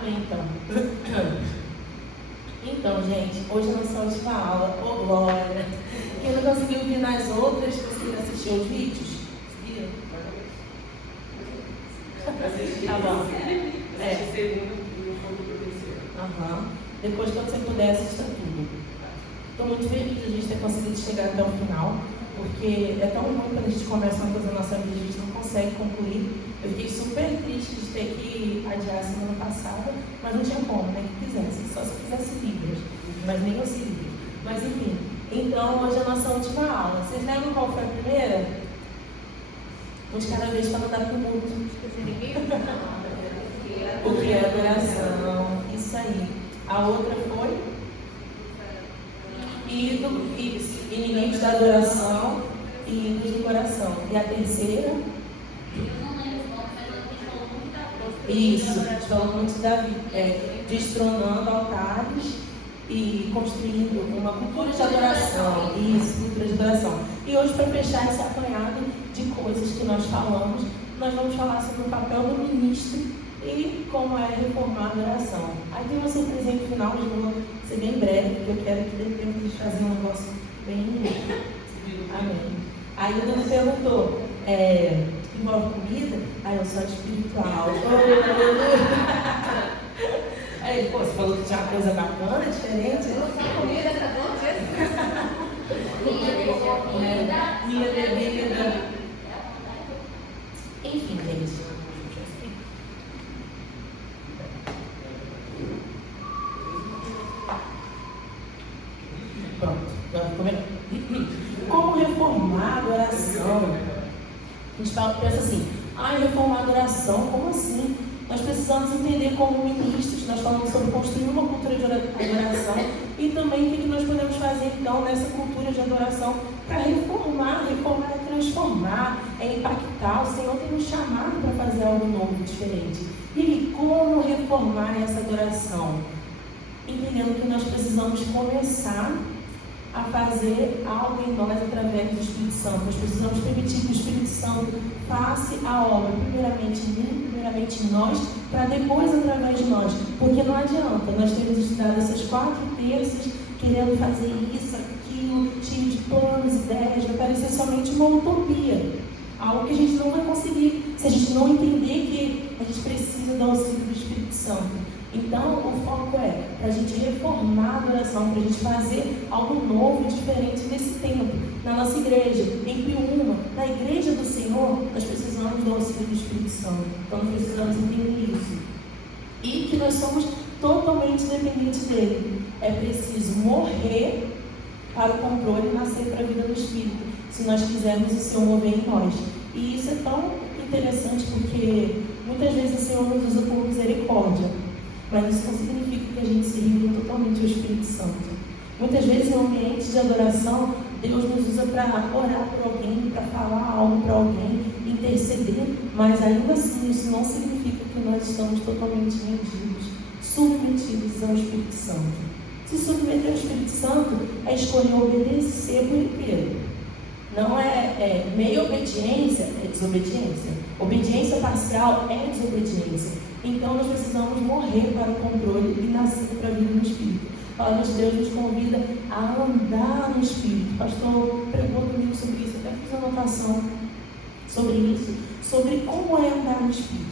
Amém, então. Então, gente, hoje é a nossa última aula. Ô, glória! Quem não conseguiu vir nas outras, conseguiu assistir os vídeos? Conseguiram? Tá bom. Depois, quando você puder, assista tudo. Estou muito feliz de a gente ter conseguido chegar até o final, porque é tão ruim quando a gente começa uma coisa na nossa vida e a gente não consegue concluir. Eu fiquei super triste de ter que adiar a semana passada, mas não tinha como, né? Que quisesse, só se eu fizesse livros, mas nem os livros. Mas enfim, então hoje é a nossa última aula. Vocês lembram qual foi a primeira? Um de cada vez para não dar tumulto. O que é adoração? Isso aí. A outra foi? Inimigos da adoração e ídolos do coração. E a terceira? Isso, a gente falou muito de Davi, destronando altares e construindo uma cultura de adoração. Isso, cultura de adoração. E hoje, para fechar esse apanhado de coisas que nós falamos, nós vamos falar sobre o papel do ministro e como é reformar a adoração. Aí tem uma surpresinha no final, mas vou ser bem breve, porque eu quero que dê tempo de fazer um negócio bem... Amém. Aí o Dano perguntou, envolve comida? Aí eu sou espiritual. Aí, pô, você falou que tinha uma coisa bacana, diferente? Não só comida, tá bom? Minha bebida. Enfim, gente. Pronto, agora ficou melhor. Como reformar a adoração? A gente pensa assim, reformar a adoração, como assim? Nós precisamos entender como ministros, nós falamos sobre construir uma cultura de adoração e também o que nós podemos fazer então nessa cultura de adoração para reformar é transformar, é impactar. O Senhor tem nos chamado para fazer algo novo, diferente. E como reformar essa adoração? Entendendo que nós precisamos começar a fazer algo em nós através do Espírito Santo. Nós precisamos permitir que o Espírito Santo faça a obra, primeiramente em mim, primeiramente em nós, para depois através de nós. Porque não adianta nós termos estudado essas 4 terças, querendo fazer isso, aquilo, cheio de planos, ideias, vai parecer somente uma utopia. Algo que a gente não vai conseguir, se a gente não entender que a gente precisa do auxílio do Espírito Santo. Então, o foco é para a gente reformar a adoração, para a gente fazer algo novo e diferente nesse tempo, na nossa igreja, em Piúma, na igreja do Senhor, nós precisamos do auxílio do Espírito Santo. Então, nós precisamos entender isso. E que nós somos totalmente dependentes dele. É preciso morrer para o controle e nascer para a vida do Espírito, se nós quisermos o Senhor mover em nós. E isso é tão interessante porque muitas vezes o Senhor nos usa por misericórdia. Mas isso não significa que a gente se renda totalmente ao Espírito Santo. Muitas vezes, em ambientes de adoração, Deus nos usa para orar por alguém, para falar algo para alguém, interceder, mas ainda assim isso não significa que nós estamos totalmente rendidos, submetidos ao Espírito Santo. Se submeter ao Espírito Santo é escolher obedecer por inteiro. Não é meia obediência, é desobediência. Obediência parcial é desobediência. Então nós precisamos morrer para o controle e nascer para a vida no Espírito. A palavra de Deus nos convida a andar no Espírito. O pastor pregou comigo sobre isso, até fiz anotação sobre isso, sobre como é andar no Espírito.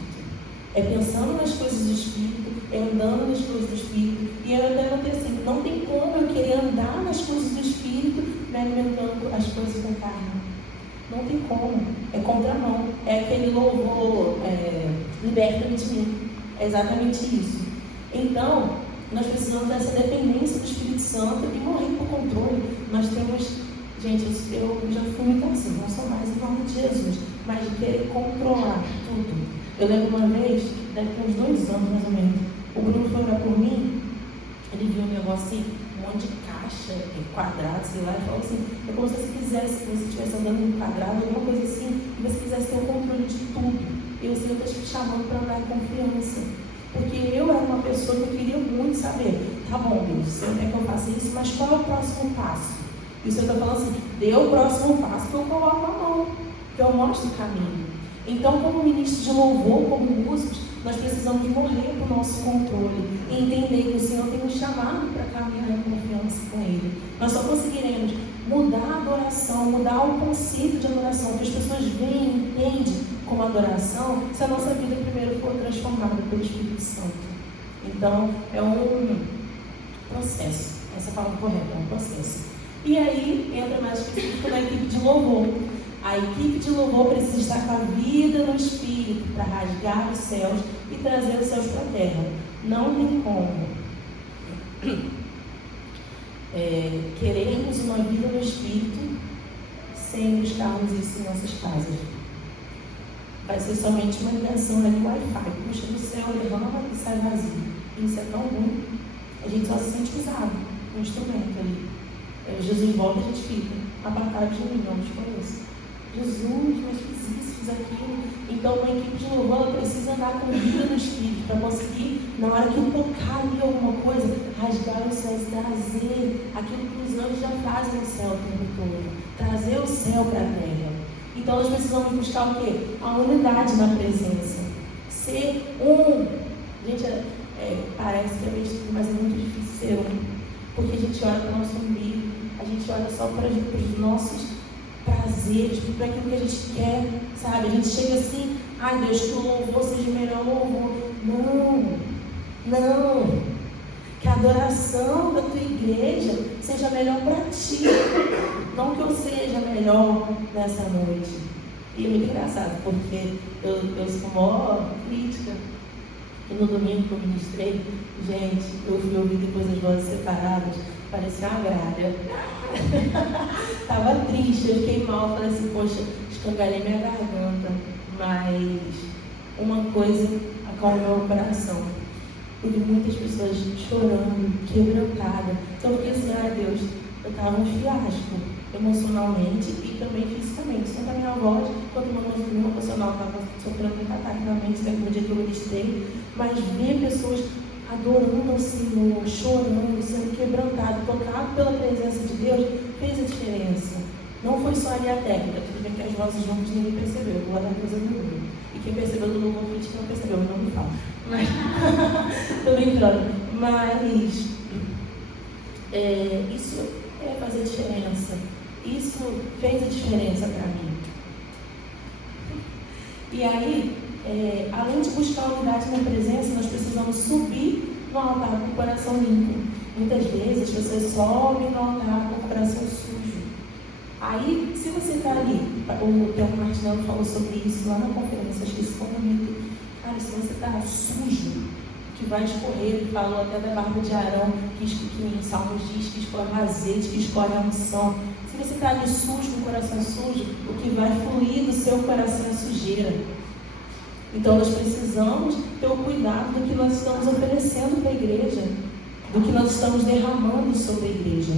É pensando nas coisas do Espírito, é andando nas coisas do Espírito. E eu até notei assim, não tem como eu querer andar nas coisas do Espírito me alimentando as coisas da carne. Não tem como. É contramão. É aquele louvor, liberta-me de mim. É exatamente isso. Então, nós precisamos dessa dependência do Espírito Santo e morrer por controle. Nós temos, gente, eu já fui muito assim, não sou mais em nome de Jesus, mas de querer controlar tudo. Eu lembro uma vez, deve ter uns 2 anos mais ou menos, o Bruno foi orar por mim, ele viu um negócio assim, um monte de caixa, quadrado, sei lá, e falou assim, é como se você quisesse, se você estivesse andando em um quadrado, alguma coisa assim, e você quisesse ter o controle de tudo. E o Senhor está te chamando para andar em confiança. Porque eu era uma pessoa que eu queria muito saber, tá bom, Deus, o Senhor quer que eu faça isso, mas qual é o próximo passo? E o Senhor está falando assim, dê o próximo passo que eu coloco a mão, que eu mostro o caminho. Então, como ministro de louvor, como músicos, nós precisamos morrer para o nosso controle e entender que o Senhor tem nos chamado para caminhar em confiança com Ele. Nós só conseguiremos mudar a adoração, mudar o conceito de adoração, que as pessoas veem e entendem como adoração, se a nossa vida primeiro for transformada pelo Espírito Santo. Então, é um processo. Essa palavra correta, é um processo. E aí, entra mais específico na equipe de louvor. A equipe de louvor precisa estar com a vida no Espírito para rasgar os céus e trazer os céus para a terra. Não tem como querermos uma vida no Espírito sem buscarmos isso em nossas casas. Vai ser somente uma ligação ali, Wi-Fi, puxa do céu, derrama e sai vazio. Isso é tão ruim. A gente só se sente usado, um instrumento ali. Jesus volta e a gente fica apartado de mim, não te conheço. Jesus, mas fiz isso, fiz aquilo. Então, uma equipe de louvor precisa andar com vida no Espírito para conseguir, na hora que eu tocar ali alguma coisa, rasgar os céus, trazer aquilo que os anjos já fazem no céu o tempo todo, trazer o céu para a terra. Então, nós precisamos buscar o quê? A unidade na presença. Ser um. Gente, parece que é besteira, mas é muito difícil ser um. Porque a gente olha para o nosso umbigo, a gente olha só para os nossos prazeres, para aquilo que a gente quer, sabe? A gente chega assim, ai Deus, que o louvor seja melhor louvor. Não. Que a adoração da tua igreja seja melhor para ti. Não que eu seja melhor nessa noite. E é muito engraçado, porque eu sou maior crítica. E no domingo que eu ministrei, gente, eu fui ouvir depois as vozes separadas, parecia uma gralha. Estava triste, eu fiquei mal, falei assim, poxa, escangalhei minha garganta. Mas uma coisa acalmou meu coração. Eu vi muitas pessoas chorando, quebrantadas. Então eu fiquei assim, ai Deus, eu estava um fiasco, emocionalmente e também fisicamente. Tanto a minha voz quanto o meu emocional estava sofrendo muito ataque na mente, no dia que eu ministrei. Mas ver pessoas adorando o Senhor, chorando, sendo quebrantado, tocado pela presença de Deus, fez a diferença. Não foi só ali a técnica, tudo bem que as vozes juntas ninguém percebeu, glória a Deus é do. E quem percebeu do louvor que não percebeu, não me fala. Mas, tô brincando. Mas isso é fazer diferença. Isso fez a diferença para mim. E aí, além de buscar unidade na presença, nós precisamos subir no altar com o coração limpo. Muitas vezes as pessoas sobem no altar com o coração sujo. Aí, se você está ali, o Tiago Martinello falou sobre isso lá na conferência, acho que isso foi bonito. Cara, se você está sujo, que vai escorrer, ele falou até da barba de Arão, que em Salmos diz que escorre azeite, que escorre a unção. Se você está ali sujo, com o coração sujo, o que vai fluir do seu coração é sujeira. Então nós precisamos ter o cuidado do que nós estamos oferecendo para a igreja, do que nós estamos derramando sobre a igreja.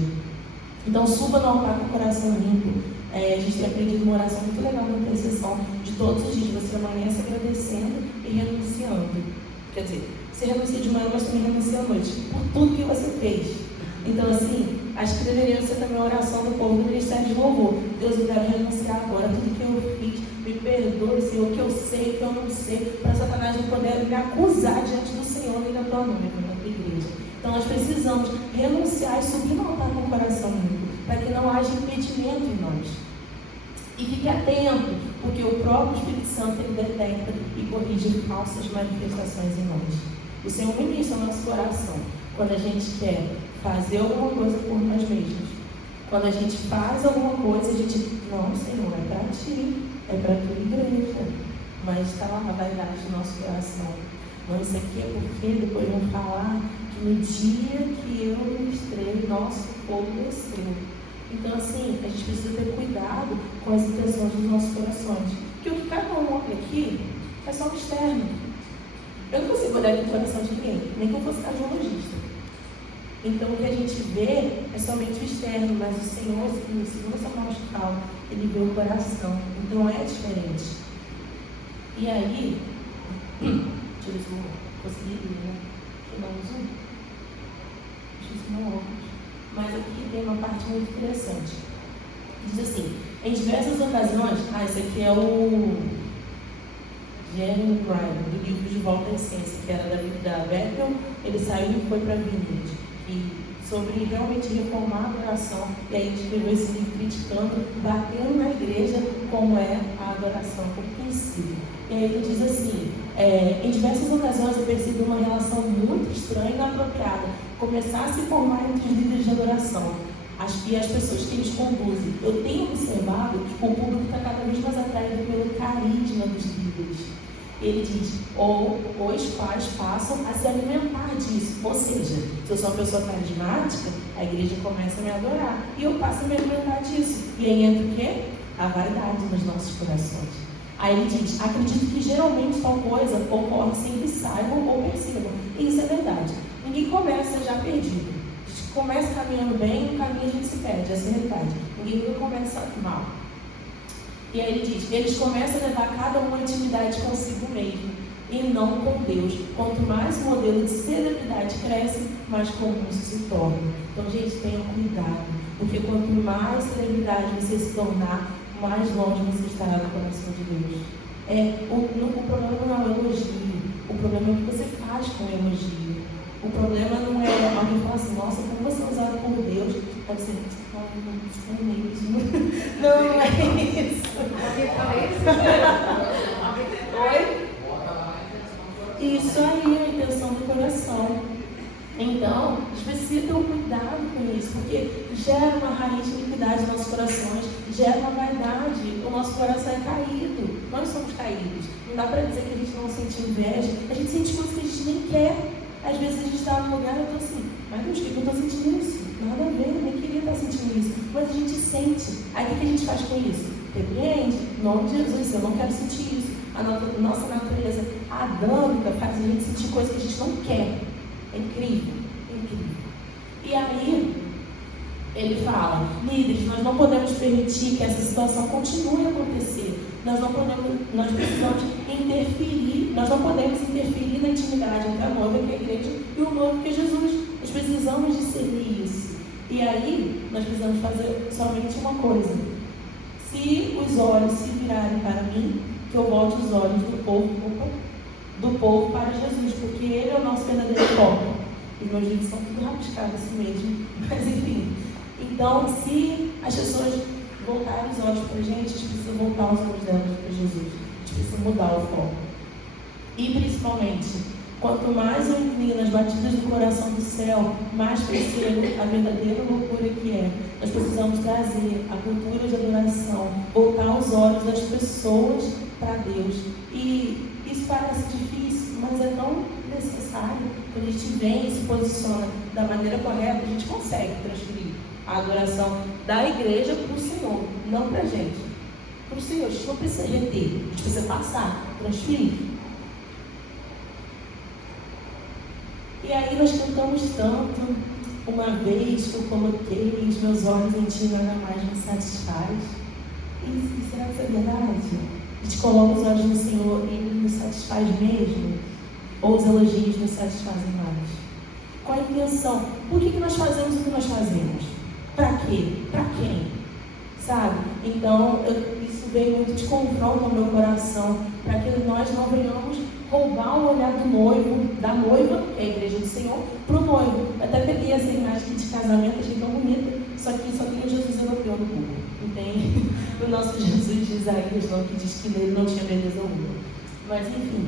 Então suba no altar com o coração limpo. A gente tem aprendido uma oração muito legal na intercessão de todos os dias. Você amanhece agradecendo e renunciando. Quer dizer, você renuncia de manhã, mas também renuncia à noite, por tudo que você fez. Então assim, acho que deveria ser também a oração do povo do Ministério de Louvor. Deus, eu quero renunciar agora tudo que eu fiz. Me perdoe, Senhor, o que eu sei, o que eu não sei, para Satanás não poder me acusar diante do Senhor e da tua noiva, da tua igreja. Então nós precisamos renunciar e subir no altar com o coração limpo, para que não haja impedimento em nós. E fique atento, porque o próprio Espírito Santo ele detecta e corrige falsas manifestações em nós. O Senhor ministra o nosso coração quando a gente quer fazer alguma coisa por nós mesmos. Quando a gente faz alguma coisa, a gente, não, Senhor, é para ti, é para a tua igreja. Mas está lá a vaidade do nosso coração. Não, isso aqui é porque depois vão falar que no dia que eu ministrei, nosso fogo desceu. Então, assim, a gente precisa ter cuidado com as intenções dos nossos corações. Porque o que cada um olha aqui é só o externo. Eu não consigo olhar no coração de ninguém, nem que eu fosse cardiologista. Então, o que a gente vê é somente o externo, mas o Senhor, segundo Samuel fala, ele vê o coração. Então, é diferente. E aí, deixa eu ver se eu consegui, né? Eu não uso. Deixa eu ver se não óculos. Mas aqui tem uma parte muito interessante. Diz assim, em diversas ocasiões, esse aqui é o... Jeremy Ryan, do livro De Volta à Essência, que era da Bethel. Ele saiu e foi para a Vineyard, sobre realmente reformar a adoração. E aí ele escreveu esse livro criticando, batendo na igreja como é a adoração, como princípio. E aí ele diz assim, em diversas ocasiões eu percebi uma relação muito estranha e inapropriada começar a se formar entre os líderes de adoração e as pessoas que eles conduzem. Eu tenho observado que o público está cada vez mais atraído pelo carisma dos líderes. Ele diz, ou os quais passam a se alimentar disso. Ou seja, se eu sou uma pessoa carismática, a igreja começa a me adorar e eu passo a me alimentar disso. E aí entra o quê? A vaidade nos nossos corações. Aí ele diz, acredito que geralmente tal coisa ocorre sem que saibam ou percebam. E isso é verdade. Ninguém começa já perdido. A gente começa caminhando bem, no caminho a gente se perde. Essa é a verdade. Ninguém nunca começa mal. E aí ele diz, eles começam a levar cada um a intimidade consigo mesmo e não com Deus. Quanto mais o modelo de celebridade cresce, mais comum isso se torna. Então, gente, tenham cuidado, porque quanto mais celebridade você se tornar, mais longe você estará do coração de Deus. O problema não é o elogio, o problema é o que você faz com o elogio. O problema não é alguém falar assim, nossa, como você é usado por Deus, pode ser, não é mesmo. Não é isso. Alguém fala isso? Oi? Isso aí é a intenção do coração. Então, a gente precisa ter um cuidado com isso, porque gera uma raiz de iniquidade nos nossos corações, gera uma vaidade, o nosso coração é caído, nós somos caídos. Não dá para dizer que a gente não sente inveja, a gente sente coisas que a gente nem quer. Às vezes a gente está num lugar e eu estou assim, mas Deus, por que eu estou sentindo isso? Nada a ver, eu nem queria estar sentindo isso. Mas a gente sente. Aí o que a gente faz com isso? Repreende, em nome de Jesus, eu não quero sentir isso. A nossa natureza adâmica faz a gente sentir coisas que a gente não quer. É incrível, é incrível. E aí, ele fala, líderes, nós não podemos permitir que essa situação continue a acontecer. Nós precisamos interferir, nós não podemos interferir na intimidade entre a noiva, que é a igreja, e o noivo, que é Jesus. Nós precisamos discernir isso. E aí, nós precisamos fazer somente uma coisa. Se os olhos se virarem para mim, que eu volte os olhos do povo para Jesus, porque Ele é o nosso verdadeiro foco. Os meus livros são tudo rabiscados assim mesmo, mas enfim. Então, se as pessoas voltarem os olhos para a gente precisa voltar os olhos delas para Jesus. A gente precisa mudar o foco. E principalmente, quanto mais eu inclino as batidas do coração do céu, mais percebo a verdadeira loucura que é. Nós precisamos trazer a cultura de adoração, voltar os olhos das pessoas para Deus. E isso parece difícil, mas é tão necessário. Quando a gente vem e se posiciona da maneira correta, a gente consegue transferir a adoração da igreja para o Senhor, não para a gente. Para o Senhor, a gente não precisa reter, a gente precisa passar, transferir. E aí nós cantamos tanto, uma vez que eu coloquei os meus olhos em ti, nada mais me satisfaz. E será que isso é verdade? A gente coloca os olhos no Senhor e Ele nos satisfaz mesmo? Ou os elogios nos satisfazem mais? Qual a intenção? Por que nós fazemos o que nós fazemos? Para quê? Para quem? Sabe? Então, isso veio muito de confronto ao meu coração, para que nós não venhamos roubar o olhar do noivo, da noiva, que é a igreja do Senhor, para o noivo. Eu até peguei essa imagem de casamento, achei tão bonita, só que só tem o Jesus europeu no público. Não tem o nosso Jesus de Isaías, não, que diz que nele não tinha beleza alguma. Mas enfim.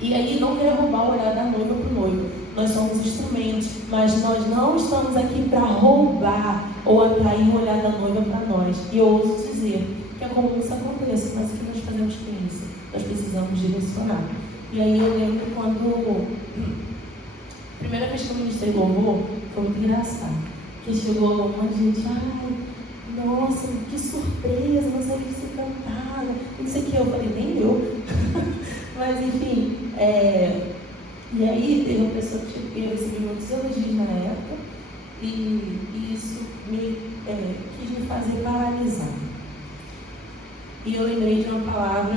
E aí não quer roubar o olhar da noiva para o noivo. Nós somos instrumentos, mas nós não estamos aqui para roubar ou atrair o olhar da noiva para nós. E eu ouso dizer que é comum isso aconteça, mas o que nós fazemos com isso? Nós precisamos direcionar. E aí eu lembro quando a primeira vez que eu ministrei louvor, foi muito engraçado. Que chegou um monte de gente, ai, nossa, que surpresa, não sabia que você cantava, não sei o que. Eu falei, nem eu. Mas enfim, e aí teve uma pessoa que eu recebi muitos elogios na época, e isso quis me fazer paralisar. E eu lembrei de uma palavra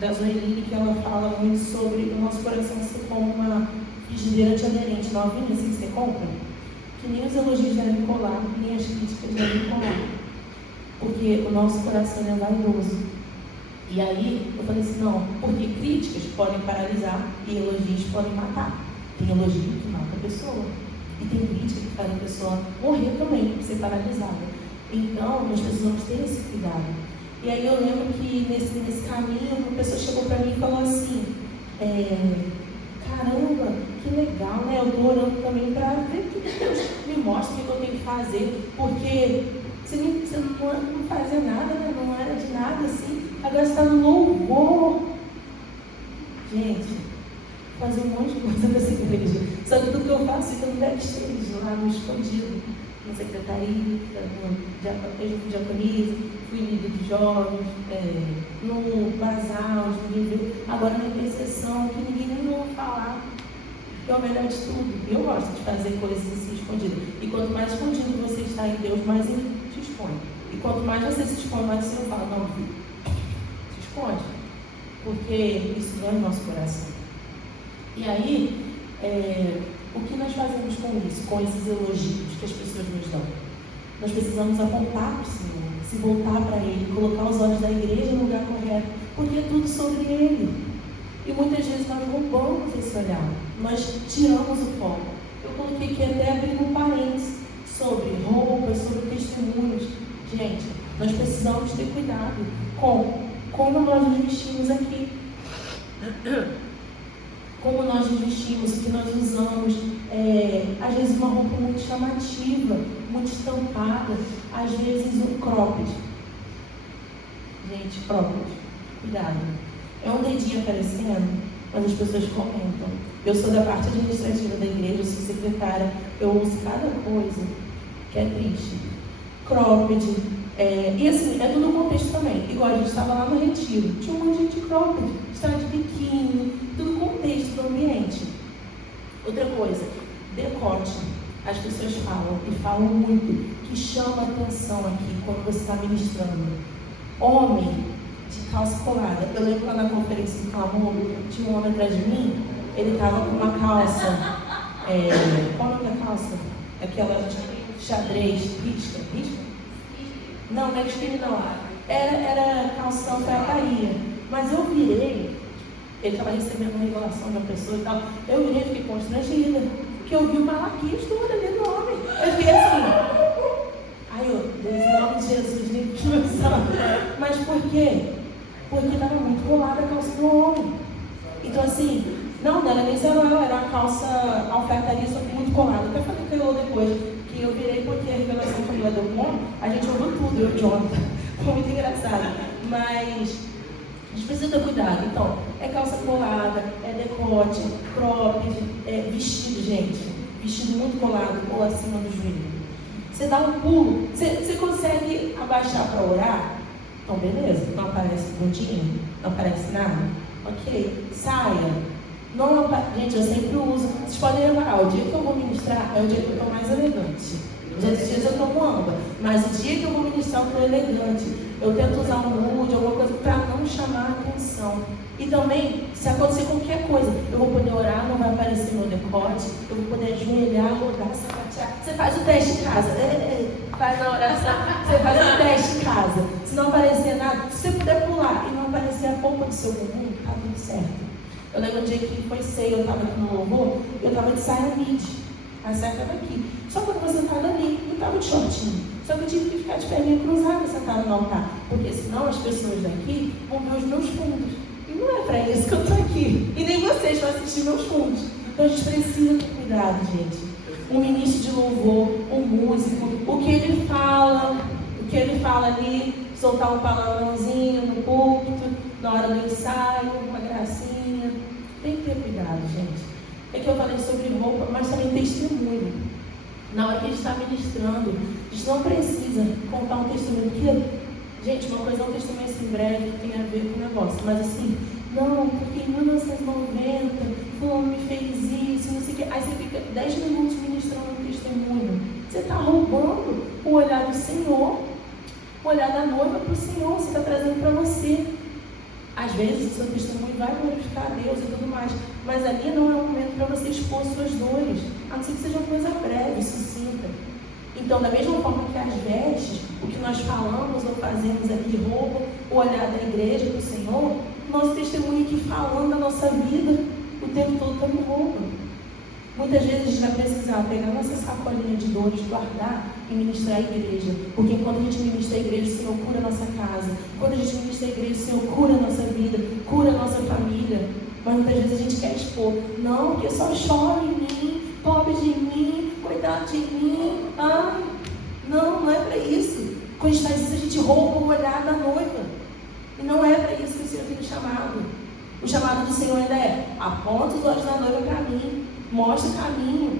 da Zoeline, que ela fala muito sobre o nosso coração ser como uma frigideira antiaderente novinha, assim que você compra, que nem os elogios devem colar, nem as críticas devem colar, porque o nosso coração é vaidoso. E aí eu falei assim, não, porque críticas podem paralisar e elogios podem matar. Tem elogio que mata a pessoa. E tem crítica que faz a pessoa morrer também, ser paralisada. Então, nós precisamos ter esse cuidado. E aí eu lembro que nesse caminho, uma pessoa chegou para mim e falou assim, caramba, que legal, né? Eu estou orando também para ver o que Deus me mostra, o que eu tenho que fazer, porque você não fazia nada, né? Não era de nada assim, agora você está no louvor. Gente, fazer um monte de coisa nessa igreja. Só que tudo que eu faço fica no backstage, lá no escondido, na secretaria, no diaconia, fui líder de jovens, no bazar, onde ninguém viu. Agora na intercessão, que ninguém nem ouve falar, que é o melhor de tudo. Eu gosto de fazer coisas assim escondidas. E quanto mais escondido você está em Deus, mais Ele te expõe. E quanto mais você se expõe, mais você fala, não, filho, se esconde. Porque isso não é o nosso coração. E aí, o que nós fazemos com isso, com esses elogios que as pessoas nos dão? Nós precisamos apontar para o Senhor, se voltar para Ele, colocar os olhos da igreja no lugar correto, porque é tudo sobre Ele. E muitas vezes nós roubamos esse olhar, nós tiramos o foco. Eu coloquei aqui até abrir um parênteses sobre roupas, sobre testemunhos. Gente, nós precisamos ter cuidado com como nós nos vestimos aqui. Como nós nos vestimos, o que nós usamos, às vezes uma roupa muito chamativa, muito estampada, às vezes um cropped. Gente, cropped, cuidado. É um dedinho aparecendo, mas as pessoas comentam. Eu sou da parte administrativa da igreja, sou secretária, eu uso cada coisa que é triste. Cropped, e assim, é tudo contexto também. Igual a gente estava lá no retiro, tinha um monte de gente cropped, estava de biquíni, tudo contexto do ambiente. Outra coisa, decote. As pessoas falam, e falam muito, que chama atenção aqui quando você está ministrando. Homem de calça colada. Eu lembro lá na conferência do Clamor, tinha um homem atrás de mim, ele estava com uma calça, qual é o nome da calça? Aquela xadrez, risca? Não, não é skinny não. Era calção alfaiataria. Mas eu virei, ele estava recebendo uma revelação de uma pessoa e tal. Eu virei e fiquei constrangida, porque eu vi o malaquista ali no homem. Eu fiquei assim. Ai, Deus, em nome de Jesus, nem pensar. Mas por quê? Porque estava muito colada a calça do homem. Então assim, não era nem celular, era uma calça alfaiataria, só que muito colada. Até falei que eu depois. Que eu virei porque a revelação que a mulher deu bom, a gente ouviu tudo, eu e o Jonathan. Foi muito engraçado. Mas a gente precisa ter cuidado. Então, é calça colada, é decote, cropped, vestido, gente. Vestido muito colado ou acima do joelho. Você dá um pulo, você consegue abaixar para orar? Então, beleza. Não aparece bundinha, não aparece nada. Ok. Saia. Não, gente, eu sempre uso. Vocês podem reparar, o dia que eu vou ministrar é o dia que eu estou mais elegante. Os outros dias eu estou com amba, mas o dia que eu vou ministrar eu estou elegante. Eu tento usar um nude, alguma coisa para não chamar a atenção. E também, se acontecer qualquer coisa, eu vou poder orar, não vai aparecer meu decote, eu vou poder ajoelhar, rodar, sapatear. Você faz o teste em casa, faz a oração, você faz o teste em casa. Se não aparecer nada, se você puder pular e não aparecer a polpa do seu bumbum, está tudo certo. Eu lembro um dia que foi ceia, eu estava aqui no louvor, eu estava de saia midi. A saia estava aqui. Só que eu estava sentada ali, não estava de shortinho. Só que eu tive que ficar de perninha cruzada sentada no altar. Porque senão as pessoas daqui vão ver os meus fundos. E não é para isso que eu estou aqui. E nem vocês vão assistir meus fundos. Então a gente precisa ter cuidado, gente. Um ministro de louvor, um músico, o que ele fala ali, soltar um palavrãozinho no púlpito, na hora do ensaio, uma gracinha. Tem que ter cuidado, gente. É que eu falei sobre roupa, mas também testemunho. Na hora que a gente está ministrando, a gente não precisa contar um testemunho. Porque, gente, uma coisa é um testemunho assim breve, que tem a ver com o negócio. Mas assim, não, porque em 1990, fulano me fez isso, não sei o quê. Aí você fica 10 minutos ministrando um testemunho. Você está roubando o olhar do Senhor, o olhar da noiva para o Senhor. Você está trazendo para você. Às vezes o seu testemunho vai glorificar a Deus e tudo mais, mas ali não é um momento para você expor suas dores, a não ser que seja uma coisa breve, sucinta. Então, da mesma forma que as vestes, o que nós falamos ou fazemos aqui rouba o olhar da igreja, do Senhor, nosso testemunho aqui falando a nossa vida o tempo todo também rouba. Muitas vezes a gente vai precisar pegar nossa sacolinha de dores, guardar e ministrar a igreja. Porque enquanto a gente ministra a igreja, o Senhor cura a nossa casa. Quando a gente ministra a igreja, o Senhor cura a nossa vida, cura a nossa família. Mas muitas vezes a gente quer expor. Não, porque só chora em mim, pobre de mim, coitado de mim. Ai, não é para isso. Quando a gente faz isso, a gente rouba o olhar da noiva. E não é para isso que o Senhor tem chamado. O chamado do Senhor ainda é: aponta os olhos da noiva para mim. Mostra o caminho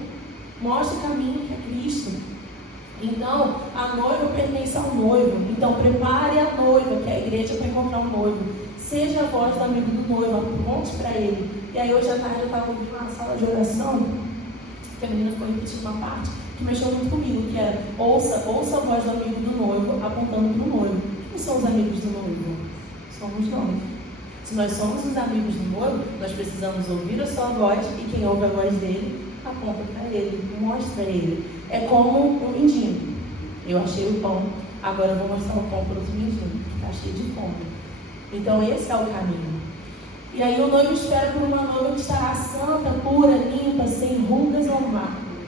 que é Cristo. Então, a noiva pertence ao noivo. Então, prepare a noiva, que é a igreja, para encontrar o noivo. Seja a voz do amigo do noivo, aponte para ele. E aí, hoje à tarde, eu estava ouvindo uma sala de oração, que a menina ficou repetindo uma parte, que mexeu muito comigo, que era: ouça a voz do amigo do noivo, apontando para o noivo. Quem são os amigos do noivo? Somos nós. Se nós somos os amigos do noivo, nós precisamos ouvir a sua voz, e quem ouve a voz dele, aponta para ele, mostra ele. É como um mendigo. Eu achei o pão, agora eu vou mostrar o pão para outro mendigo, que está cheio de fome. Então esse é o caminho. E aí o noivo espera por uma noiva que estará santa, pura, limpa, sem rugas ou máculas.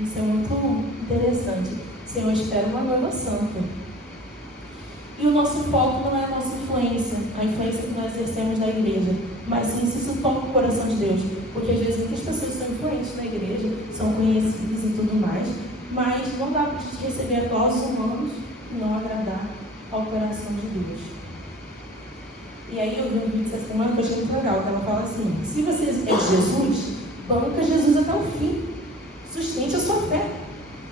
Isso é muito interessante. O Senhor espera uma noiva santa. E o nosso foco não é a nossa influência, a influência que nós exercemos na igreja, mas sim se isso toca o coração de Deus. Porque às vezes muitas pessoas são influentes na igreja, são conhecidas e tudo mais, mas não dá para a gente receber aplausos humanos e não agradar ao coração de Deus. E aí eu vi um vídeo essa semana que eu achei muito legal, que ela fala assim: se você é de Jesus, banca Jesus até o fim, sustente a sua fé.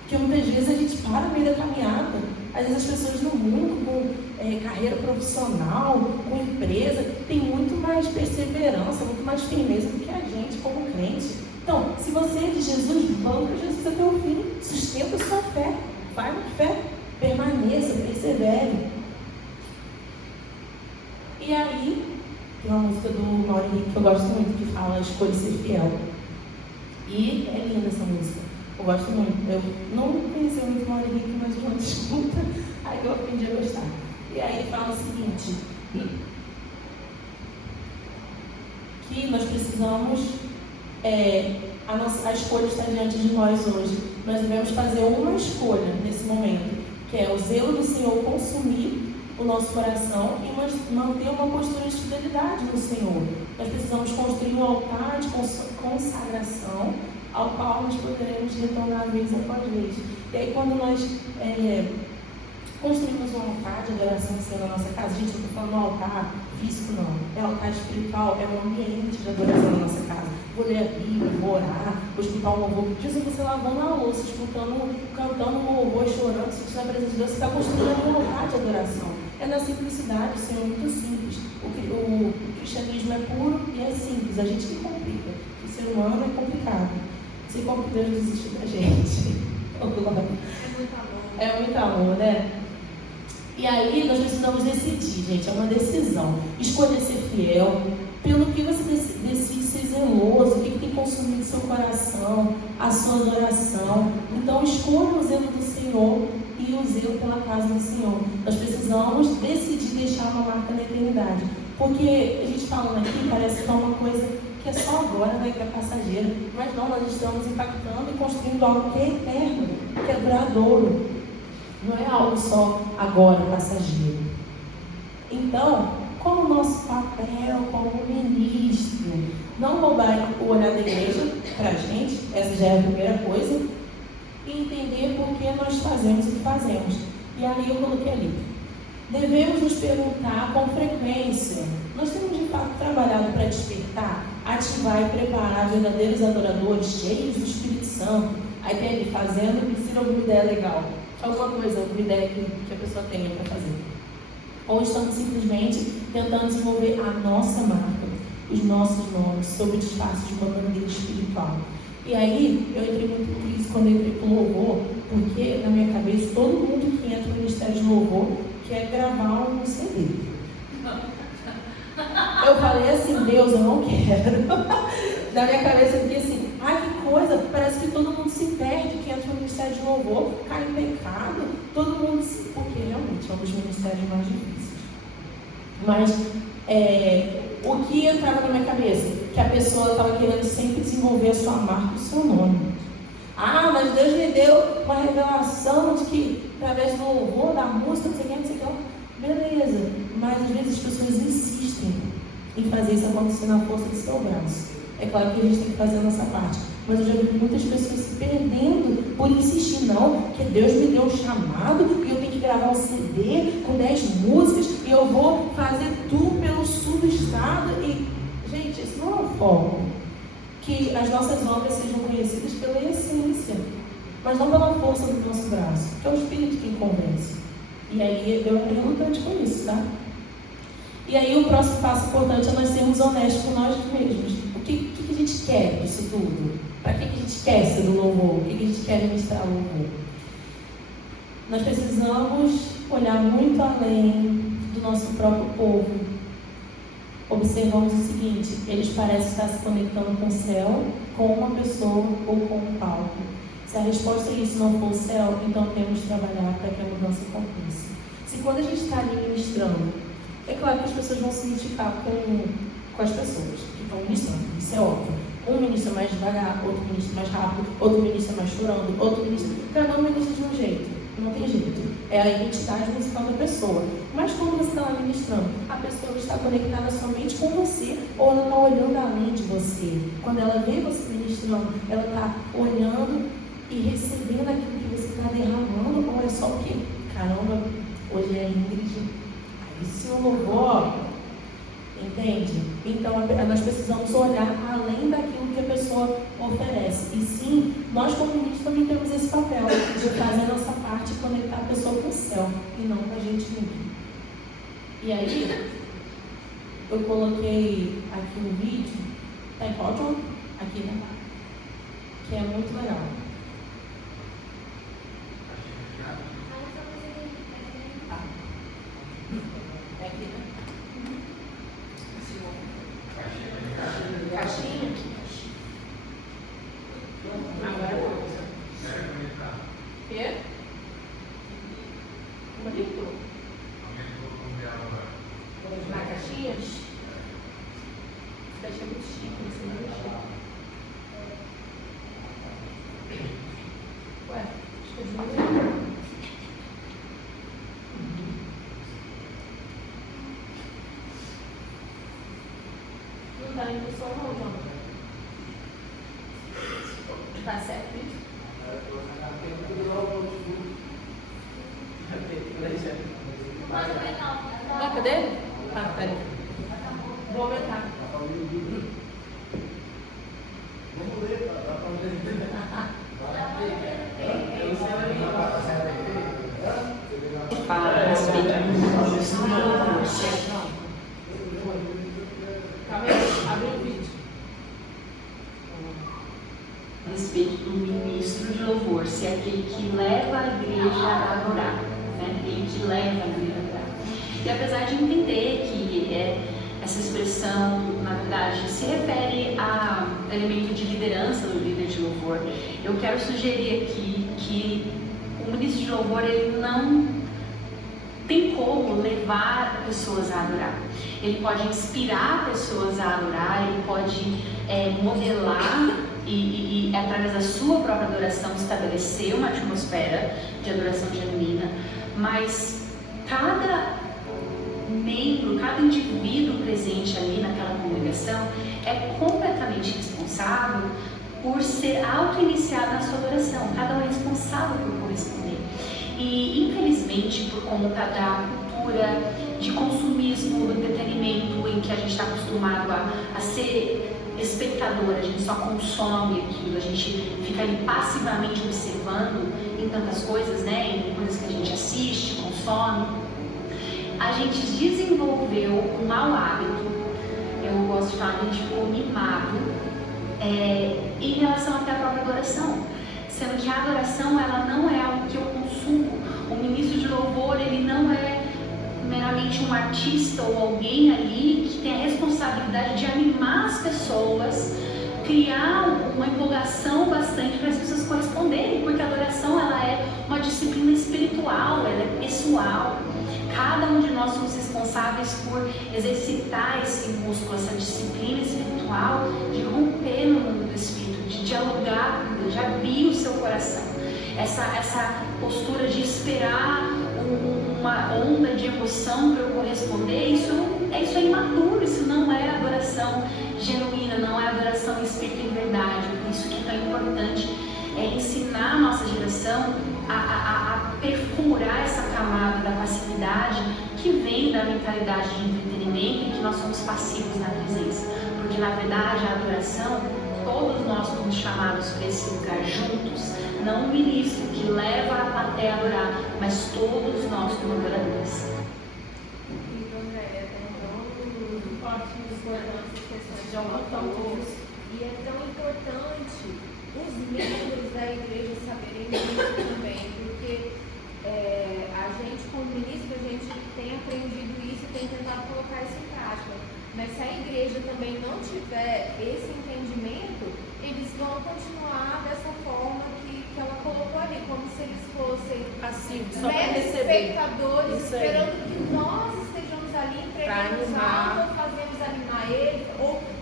Porque muitas vezes a gente para no meio da caminhada. Às vezes as pessoas no mundo, com carreira profissional, com empresa, têm muito mais perseverança, muito mais firmeza do que a gente como crente. Então, se você é de Jesus, banca Jesus até o fim, sustenta a sua fé, vai na fé, permaneça, persevere. E aí, tem uma música do Mauro Henrique que eu gosto muito, que fala: escolha ser fiel. E é linda essa música. Eu gosto muito. Eu não conheci muito o Mauro Henrique, mas quando escuta, aí eu aprendi a gostar. E aí ele fala o seguinte: que nós precisamos, a escolha está diante de nós hoje. Nós devemos fazer uma escolha nesse momento, que é o zelo do Senhor consumir o nosso coração e manter uma postura de fidelidade no Senhor. Nós precisamos construir um altar de consagração ao qual nós poderemos retornar vez após vez. E aí, quando nós construímos um altar de adoração ao Senhor na nossa casa, gente, eu estou falando um altar físico, não. É altar espiritual, é um ambiente de adoração na nossa casa. Vou ler a Bíblia, vou orar, vou escutar um louvor. Porque você lavando a louça, cantando um louvor, chorando, se estiver na presença de Deus, você está construindo um altar de adoração. É na simplicidade, o Senhor é muito simples. O cristianismo é puro e é simples, a gente que complica. O ser humano é complicado. Se como que Deus desistiu da gente. É muito amor. É muito amor, né? E aí nós precisamos decidir, gente, é uma decisão. Escolher ser fiel, pelo que você decide ser zeloso, o que tem consumido seu coração, a sua adoração. Então escolha o zelo do Senhor e o zelo pela casa do Senhor. Nós precisamos decidir deixar uma marca na eternidade. Porque a gente falando aqui parece que é uma coisa que é só agora, né, que é passageira. Mas não, nós estamos impactando e construindo algo que é eterno, que é duradouro. Não é algo só agora, passageiro. Então, qual o nosso papel como ministro? Não roubar o olhar da igreja para a gente, essa já é a primeira coisa, e entender por que nós fazemos o que fazemos. E aí eu coloquei ali: devemos nos perguntar com frequência: nós temos de fato trabalhado para despertar, ativar e preparar verdadeiros adoradores cheios do Espírito Santo? Aí tem ali: fazendo, precisa alguma ideia legal, alguma coisa, alguma ideia que a pessoa tenha para fazer. Ou estamos simplesmente tentando desenvolver a nossa marca, os nossos nomes, sob o disfarce de uma bandeira espiritual. E aí, eu entrei muito em crise quando eu entrei para o louvor, porque na minha cabeça, todo mundo que entra no Ministério de Louvor quer gravar um CD. Eu falei assim: Deus, eu não quero. Na minha cabeça eu fiquei assim: ai, que coisa, parece que todo mundo se perde que entra no Ministério de louvor, cai em pecado, todo mundo porque realmente é um dos ministérios mais difíceis. Mas o que entrava na minha cabeça? Que a pessoa estava querendo sempre desenvolver a sua marca, o seu nome. Ah, mas Deus me deu uma revelação de que através do louvor, da música, não sei o que, não sei o que. Beleza, mas às vezes as pessoas insistem em fazer isso acontecer na força do seu braço. É claro que a gente tem que fazer a nossa parte, mas eu já vi muitas pessoas se perdendo por insistir. Não, que Deus me deu um chamado e eu tenho que gravar um CD com 10 músicas e eu vou fazer tudo pelo sul do estado. E, gente, isso não é o foco. Que as nossas obras sejam conhecidas pela essência, mas não pela força do nosso braço, que é o Espírito quem convence. E aí eu é relutante com isso, tá? E aí o próximo passo importante é nós sermos honestos com nós mesmos. O que a gente quer disso tudo? Para que a gente quer ser do louvor? O que a gente quer ministrar o louvor? Nós precisamos olhar muito além do nosso próprio povo. Observamos o seguinte: eles parecem estar se conectando com o céu, com uma pessoa ou com um palco. Se a resposta a isso não for o céu, então temos que trabalhar para que a mudança aconteça. Se quando a gente está ali ministrando, é claro que as pessoas vão se identificar com as pessoas que estão ministrando, isso é óbvio. Um ministra mais devagar, outro ministra mais rápido, outro ministra mais chorando, outro ministra... Cada um ministra de um jeito, não tem jeito. É a identidade musical da pessoa. Mas quando você está lá ministrando, a pessoa está conectada somente com você, ou ela está olhando além de você. Quando ela vê você ministrando, ela está olhando e recebendo aquilo que você está derramando, ou é só porque, caramba, hoje é Ingrid, aí se o louvor, entende? Então nós precisamos olhar além daquilo que a pessoa oferece. E sim, nós como ministros também temos esse papel de fazer a nossa parte e conectar a pessoa com o céu, e não com a gente mesmo. E aí, eu coloquei aqui um vídeo, tá em qual, John? Aqui, né? Que é muito legal. É aqui, né? Caixinha. Agora é o quê? Bonito. Na caixinha? Caixinha muito chique, isso é muito chique. Ué, acho que é diminuiu. Não tá indo som não, João. Tá certo isso? Ah, cadê? Ah, tá ali. Vou aumentar. Fala a respeito do ministro de louvor. Calma aí, abre o vídeo. A respeito do ministro de louvor, se é aquele que leva a igreja a adorar, né? Ele que leva a igreja a adorar. E apesar de entender que essa expressão, na verdade, se refere a elemento de liderança do líder de louvor, eu quero sugerir aqui que o ministro de louvor, ele não tem como levar pessoas a adorar. Ele pode inspirar pessoas a adorar, ele pode modelar e através da sua própria adoração estabelecer uma atmosfera de adoração genuína, mas cada membro, cada indivíduo presente ali naquela congregação é completamente responsável por ser auto-iniciado na sua adoração. Cada um é responsável por corresponder. E infelizmente, por conta da cultura de consumismo, do entretenimento, em que a gente está acostumado a ser espectador, a gente só consome aquilo, a gente fica ali passivamente observando em tantas coisas, né, em coisas que a gente assiste, consome. A gente desenvolveu um mau hábito, eu gosto de falar que a gente ficou mimado em relação até à própria adoração, sendo que a adoração, ela não é algo que eu consumo. O ministro de louvor, ele não é meramente um artista ou alguém ali que tem a responsabilidade de animar as pessoas criar uma empolgação bastante para as pessoas corresponderem, porque a adoração ela é uma disciplina espiritual, ela é pessoal. Cada um de nós somos responsáveis por exercitar esse músculo, essa disciplina espiritual de romper no mundo do espírito, de dialogar com Deus, de abrir o seu coração. Essa postura de esperar uma onda de emoção para eu corresponder, isso é imaturo, isso não é adoração genuína, não é adoração em espírito e em verdade. Por isso que é tão importante ensinar a nossa geração a perfurar essa camada da passividade que vem da mentalidade de entretenimento e que nós somos passivos na presença. Porque na verdade a adoração, todos nós somos chamados para esse lugar juntos, não o ministro que leva a plateia a adorar, mas todos nós como adoradores. Então, é tão forte essas questões de autores, e é tão importante os membros da igreja saberem disso também, porque a gente, como ministro, a gente tem aprendido isso e tem tentado colocar isso em prática. Mas se a igreja também não tiver esse entendimento, eles vão continuar dessa forma que ela colocou ali, como se eles fossem Passivos, só para meros receber. espectadores, Isso aí. esperando que nós estejamos ali entregando algo, ou fazemos animar ele,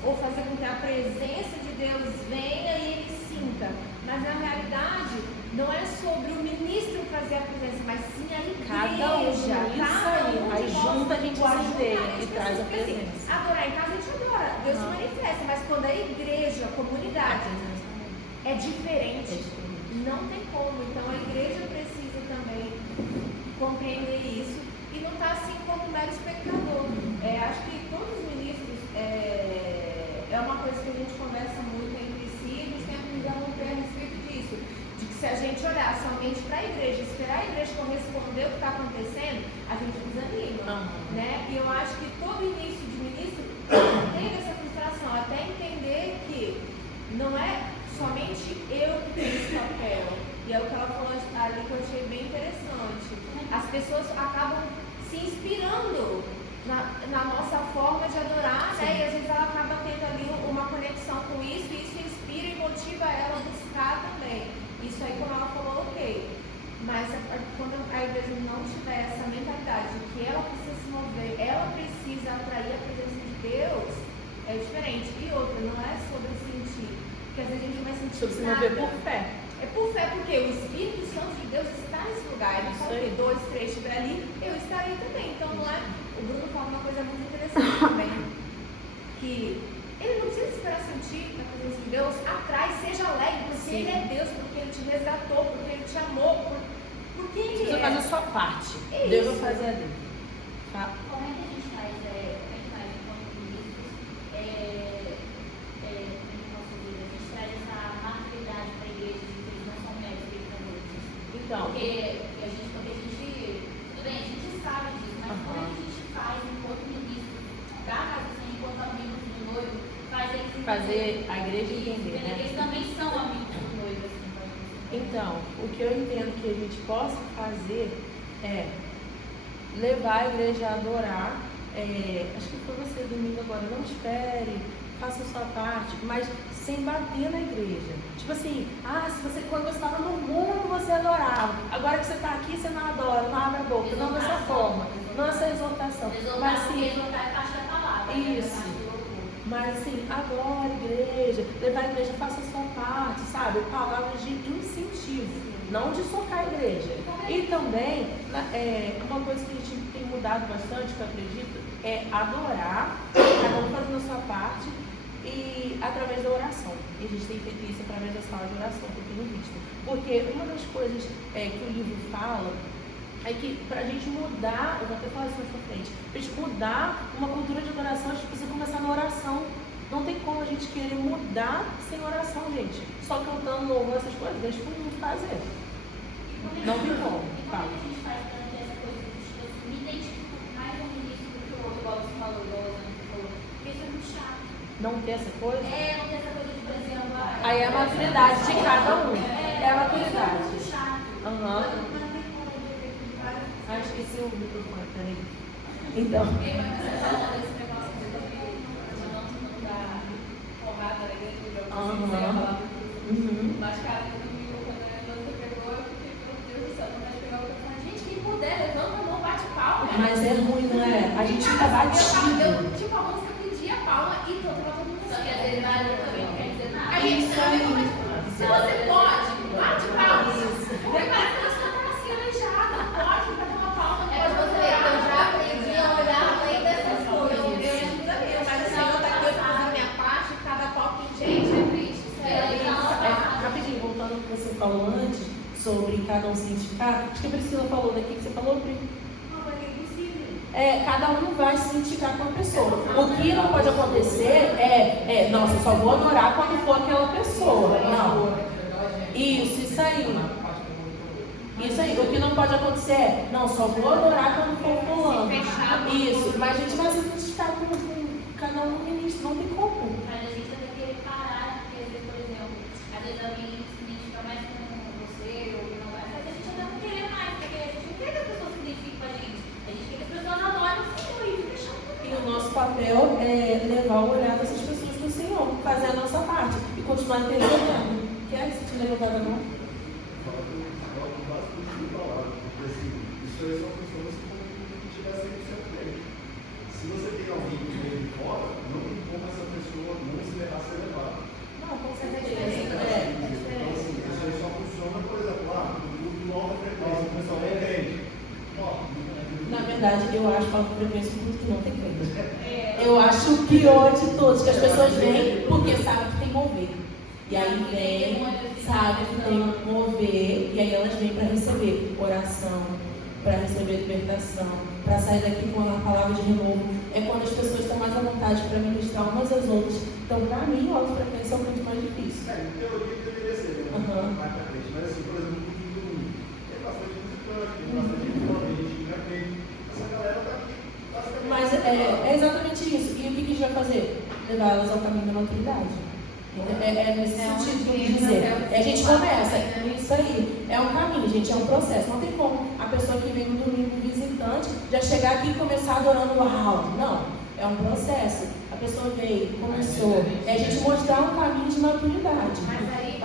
ou fazer com que a presença de Deus venha e ele sinta. Mas na realidade, não é sobre o ministro trazer a presença, mas sim a igreja. Cada um, isso aí junta a gente se vê e traz a presença. Adorar em casa a gente adora, Deus se manifesta, mas quando a igreja, a comunidade é diferente, não tem como. Então a igreja precisa também compreender isso e não estar assim como mero espectador. Acho que todos os ministros, é uma coisa que a gente conversa muito entre si e a gente sempre nos romper a respeito disso. De que se a gente olhar somente para a igreja, esperar a igreja corresponder ao que está acontecendo, a gente desanima. Né? E eu acho que todo início de ministro teve essa frustração, até entender que não é somente eu que tenho esse papel. E é o que ela falou ali que eu achei bem interessante. As pessoas acabam se inspirando na nossa forma de adorar, né? E às vezes ela acaba tendo ali uma conexão com isso, e isso inspira e motiva ela a buscar também. Isso aí, como ela falou, ok. Mas quando a igreja não tiver essa mentalidade de que ela precisa se mover, ela precisa atrair a presença de Deus, é diferente. E outra, não é sobre sentir. Porque às vezes a gente não vai sentir Sobre se nada. mover por fé. É por fé, porque o Espírito Santo de Deus está nesse lugar. Ele fala que 2, 3 estiver ali, eu estarei também. Então não é. O Bruno fala uma coisa muito interessante também. Que ele não precisa esperar sentir a presença de Deus. Atrás, seja alegre, porque Ele é Deus, porque Ele te resgatou, porque Ele te amou, porque Ele Você é. faz a sua parte. É Deus isso. vai fazer a dele. Tá? Como é que a gente faz, enquanto ministros, a gente traz essa maturidade para a igreja de que eles não são meros espectadores? Então, Porque a gente, tudo bem, a gente sabe disso, mas como é que a gente faz, enquanto ministro da casa, enquanto amigos do noivo, fazer a igreja entender, né? Eles também são amigos do noivo, assim, pode dizer. Então, o que eu entendo que a gente possa fazer é levar a igreja a adorar. Acho que foi você domingo agora, não espere, faça a sua parte, mas sem bater na igreja. Tipo assim, quando você estava no mundo você adorava, agora que você está aqui você não adora, não abre a boca, não dessa forma, não essa exortação. Mas sim, Exortar é parte da palavra. isso. Mas assim, adora a igreja, levar a igreja, faça a sua parte, sabe? Palavras de incentivo, não de socar a igreja. E também, uma coisa que a gente tem mudado bastante, que eu acredito, é adorar, cada um fazendo a sua parte, e através da oração. E a gente tem feito isso através da sala de oração, que eu tenho visto. Porque uma das coisas que o livro fala é que para a gente mudar, eu vou até falar isso mais pra frente, para a gente mudar uma cultura de adoração, a gente precisa começar na oração. Não tem como a gente querer mudar sem oração, gente. Só cantando louvor, essas coisas, deixa todo mundo fazer. Não tem como. E como é que a gente faz para ter essa coisa de tipo, me identifico mais com o ministro do que o outro, igual você falou, igual o Zé falou? Porque isso é muito chato. Não ter essa coisa? Não ter essa coisa de, por exemplo, Aí é a maturidade de cada um. É a maturidade. Isso é muito chato. Aham. Mas não tem como eu ter feito de várias. Ah, esqueci o microfone, peraí. Então. Esse negócio de não dar porrada na igreja, Aham. Uhum. Mas, cara, domingo, quando a Levanta pegou, eu fiquei, meu Deus do céu, vontade de pegar o telefone. Gente, quem puder, levanta a mão, bate palma. Mas é ruim, não é? A gente fica batido. Tipo, a música pedia palma e todo mundo só que às vezes nada também não quer dizer nada. Aí, Se você pode, bate palma. Daí parece que você tá assim, aleijada. Pode bater uma palma. É pra você ver, eu já aprendi a olhar além dessas coisas. Eu ajuda mesmo, Mas o Senhor tá aqui, eu fiz minha parte, cada pau que gente, é triste. Rapidinho, voltando ao que você falou antes, sobre cada um se identificar. Acho que a Priscila falou daqui, que você falou, Pri? Não, mas é impossível. Cada um vai se identificar com a pessoa. O que não pode acontecer nossa, eu só vou adorar quando for aquela pessoa. Não. Isso aí. Isso aí. O que não pode acontecer não, só vou adorar quando for fulano. Isso. Mas a gente vai se identificar com cada um ministro. Não tem como. Mas a gente vai querer parar, porque às vezes, por exemplo, às vezes alguém se identifica mais com você ou não vai, mas a gente até não querer mais, porque a gente não quer que as pessoas se identifiquem com a gente. A gente quer que as pessoas adorem o Senhor e fiquem chato. E o nosso papel é levar o olhar dessas pessoas para o Senhor, fazer a nossa parte e continuar intercedendo. Quer se te levantar a mão? Isso aí só funciona se tiver 100% dele. Se você tem alguém que vem de fora, não tem como essa pessoa não se deixar ser levada. Não, com certeza. Então, assim, isso aí só funciona, por exemplo, no grupo de alta frequência, o pessoal não entende. Na verdade, eu acho que a frequência um grupo que não tem crente. Eu acho o pior de todos, que as pessoas vêm porque sabem que tem mover. E aí vem, sabe que tem mover, e aí elas vêm para receber oração, para receber libertação, para sair daqui com uma palavra de renovo. É quando as pessoas estão mais à vontade para ministrar umas às outras. Então, para mim, a auto-frequência é o muito mais difícil. Em teoria deveria ser, mais pra frente. Mas assim, por exemplo, no domingo, tem bastante musicante, tem bastante gente, essa galera tá aqui. Mas é exatamente isso. E o que a gente vai fazer? Levar elas ao caminho da maturidade. É nesse sentido que eu dizer. A gente começa, isso aí. É um caminho, gente, é um processo. Não tem como a pessoa que vem no domingo visitante já chegar aqui e começar adorando uau. Não, é um processo. A pessoa veio, começou. É a gente mostrar um caminho de maturidade. Mas aí,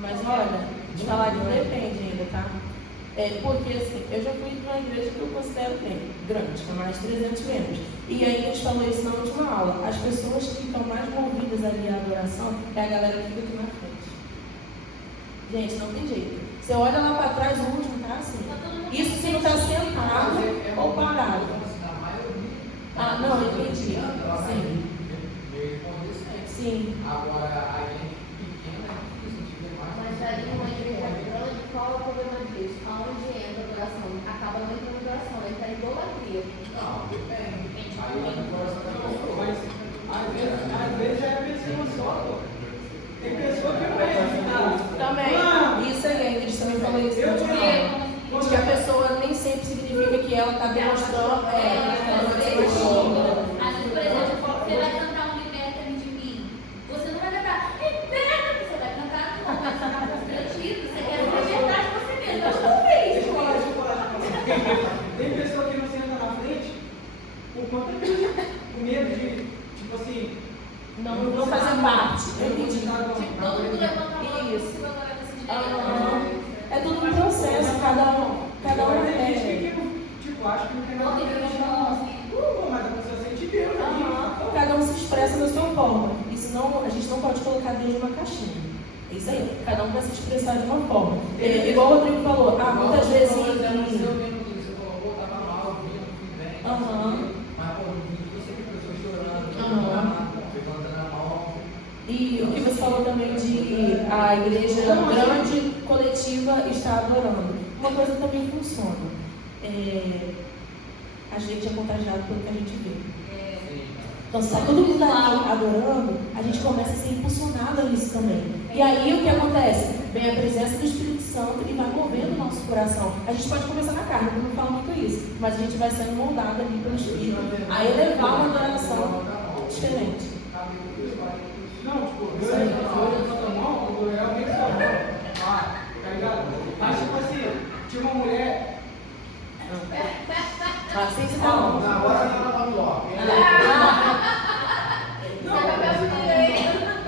Mas olha, de falar que depende ainda, tá? Porque assim, eu já fui de uma igreja que eu considero grande, com mais de 300 membros. E aí a gente falou isso na última aula. As pessoas que estão mais movidas ali à adoração é a galera que fica aqui na frente. Gente, não tem jeito. Você olha lá para trás, o último tá assim. Isso se não está sentado ou parado. Ah, não, eu entendi. Sim. Sim. Agora, a gente pequena é difícil de ver mais. mas aí uma igreja grande, qual é o problema disso? Aonde entra a adoração? Acaba não entrando adoração, entra a idolatria. Não, depende. Aí entra a coração da pessoa. Mas às vezes já é a pessoa só, pô. Tem pessoa que não é Também. Isso aí, a Ingrid também falou isso. De que a pessoa nem sempre significa que ela está demonstrando. Às vezes, por exemplo, você vai cantar um Liberta-me de mim. Você não vai cantar Liberta-me, você vai cantar não, vai cantar constrangida, você quer se libertar de você mesmo. Eu estou feliz. Deixa eu falar. Tem pessoa que não senta na frente por conta disso. Com medo de, tipo assim. Não fazer parte. Eu entendi. Todo mundo levanta a mão Isso. se agora decidir. É tudo um processo, cada um Tem gente que, tipo, acha que não tem nada a ver com mas a pessoa sente Deus ali. Cada um se expressa da sua forma. E senão a gente não pode colocar Deus numa caixinha. É isso aí. Cada um vai se expressar de uma forma. Igual o Rodrigo falou, muitas vezes. Você falou, tava mal, vinha, fui bem. Mas, pô, no vídeo você viu pessoas chorando, levantando a mão. E o que você falou também de a igreja grande, coletiva, está adorando. Uma coisa também funciona. A gente é contagiado pelo que a gente vê. Então, se está todo mundo ali adorando, a gente começa a ser impulsionado a isso também. E aí, o que acontece? Vem a presença do Espírito Santo e vai movendo o nosso coração. A gente pode começar na carne, eu não falo muito isso, mas a gente vai sendo moldado ali pelo Espírito a elevar uma adoração diferente. Não, tipo, eu levanto a mão, eu alguém que sua mão. Tá ligado? Mas, tipo assim, tinha uma mulher. Assim você tá bom. Na hora ela tá no bloco.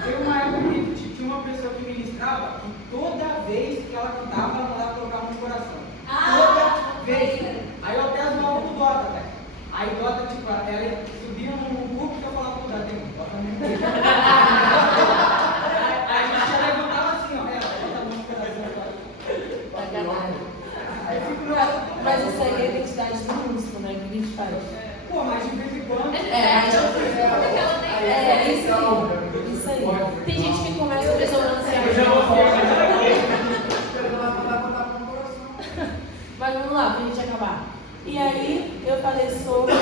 Teve uma época que tinha uma pessoa que ministrava e toda vez que ela cantava, ela mandava colocar a mão no coração. Toda vez. Aí eu até zoava pro Dota, velho. Aí Dota, tipo, ela subia no grupo que eu falava pro Dota, Dota mesmo. Aí a gente já levantava assim, ó. Bota a mão no coração. Mas isso aí é a identidade do músico, né? Que a gente faz. Pô, mas de vez em quando. Isso aí. Tem gente que começa resolvendo Mas vamos lá, pra gente acabar. E aí, eu falei sobre.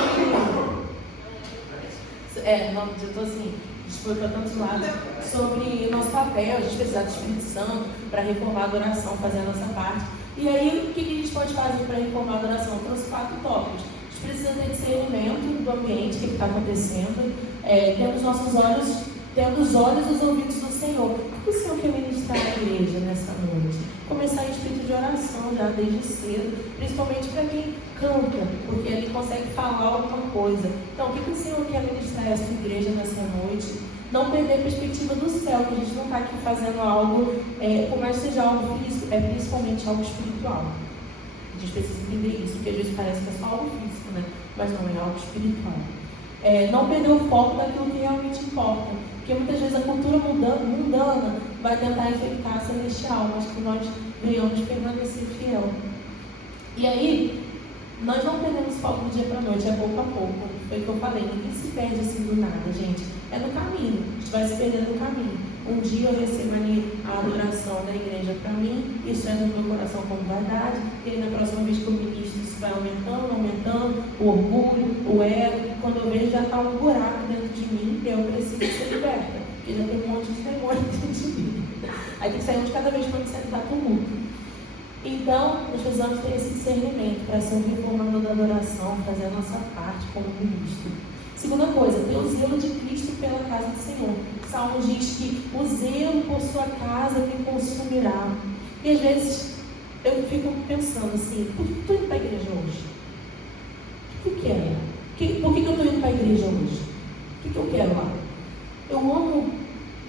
Não, eu tô assim, a gente foi para tantos lados. Sobre o nosso papel, a gente precisa do Espírito Santo para reformar a adoração, fazer a nossa parte. E aí, o que a gente pode fazer para reformar a adoração? Eu trouxe 4 tópicos. A gente precisa ter discernimento do ambiente, o que está acontecendo, tendo os olhos e os ouvidos do Senhor. O que o Senhor quer ministrar na igreja nessa noite? Começar em espírito de oração já desde cedo, principalmente para quem canta, porque ele consegue falar alguma coisa. Então, o que o Senhor quer ministrar a essa igreja nessa noite? Não perder a perspectiva do céu, que a gente não está aqui fazendo algo, por mais que seja algo físico, é principalmente algo espiritual. A gente precisa entender isso, porque às vezes parece que é só algo físico, né? Mas não, é algo espiritual. Não perder o foco daquilo que realmente importa, porque muitas vezes a cultura mundana vai tentar infectar a celestial, mas que nós venhamos permanecer fiel. E aí, nós não perdemos foco do dia para a noite, é pouco a pouco. Foi o que eu falei, ninguém se perde assim do nada, gente. É no caminho, a gente vai se perdendo no caminho. Um dia eu recebo ali a adoração da igreja para mim, isso entra no meu coração como verdade, e aí na próxima vez que eu ministro, isso vai aumentando, o orgulho, o ego. Quando eu vejo, já está um buraco dentro de mim, e eu preciso ser liberta, porque já tem um monte de demônio dentro de mim. Aí tem que sair de cada vez quando você está tumulto. Então, nós precisamos ter esse discernimento para ser um reformador da adoração, fazer a nossa parte como ministro. Segunda coisa, ter o zelo de Cristo pela casa do Senhor. Salmo diz que o zelo por sua casa me consumirá. E às vezes eu fico pensando assim, por que eu estou indo para a igreja hoje? O que eu quero? Por que eu estou indo para a igreja hoje? O que eu quero lá? Eu amo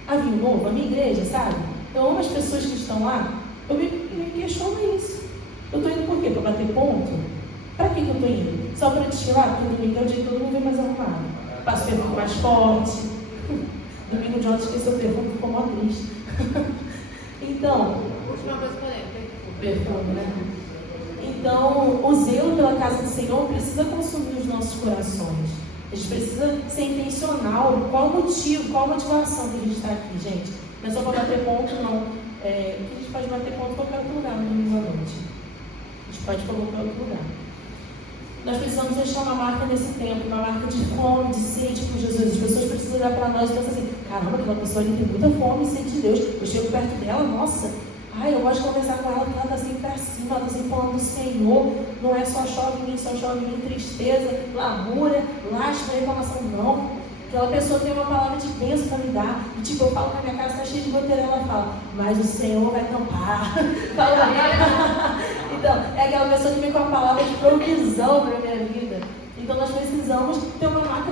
a Vinho Novo, a minha igreja, sabe? Eu amo as pessoas que estão lá. Eu me questiono isso. Eu estou indo por quê? Para bater ponto? Para que eu estou indo? Só para desfilar? Porque domingo é o dia que todo mundo vem mais arrumado. Passo o perfume mais forte. Domingo de ontem esqueceu o perfume, ficou mó triste. Então, Última coisa que eu lembro. perfume, né? Então, o zelo pela casa do Senhor precisa consumir os nossos corações. A gente precisa ser intencional. Qual o motivo, qual a motivação que a gente está aqui, gente? Não é só para bater ponto, não. A gente pode bater ponto em qualquer outro lugar no domingo à noite. A gente pode colocar em outro lugar. Nós precisamos deixar uma marca nesse tempo, uma marca de fome, de sede por Jesus. As pessoas precisam olhar para nós e pensar assim, caramba, aquela pessoa ali tem muita fome e sede de Deus. Eu chego perto dela, nossa, eu gosto de conversar com ela, porque ela está sempre para cima, ela está sempre falando do Senhor. Não é só chove em mim, só chove em mim, tristeza, lamúria, lástima, reclamação, não. Aquela pessoa tem uma palavra de bênção para me dar. E tipo, eu falo que a minha casa está cheia de goteira, ela fala, mas o Senhor vai tampar. Então, é aquela pessoa que vem com a palavra de provisão para a minha vida. Então nós precisamos ter uma marca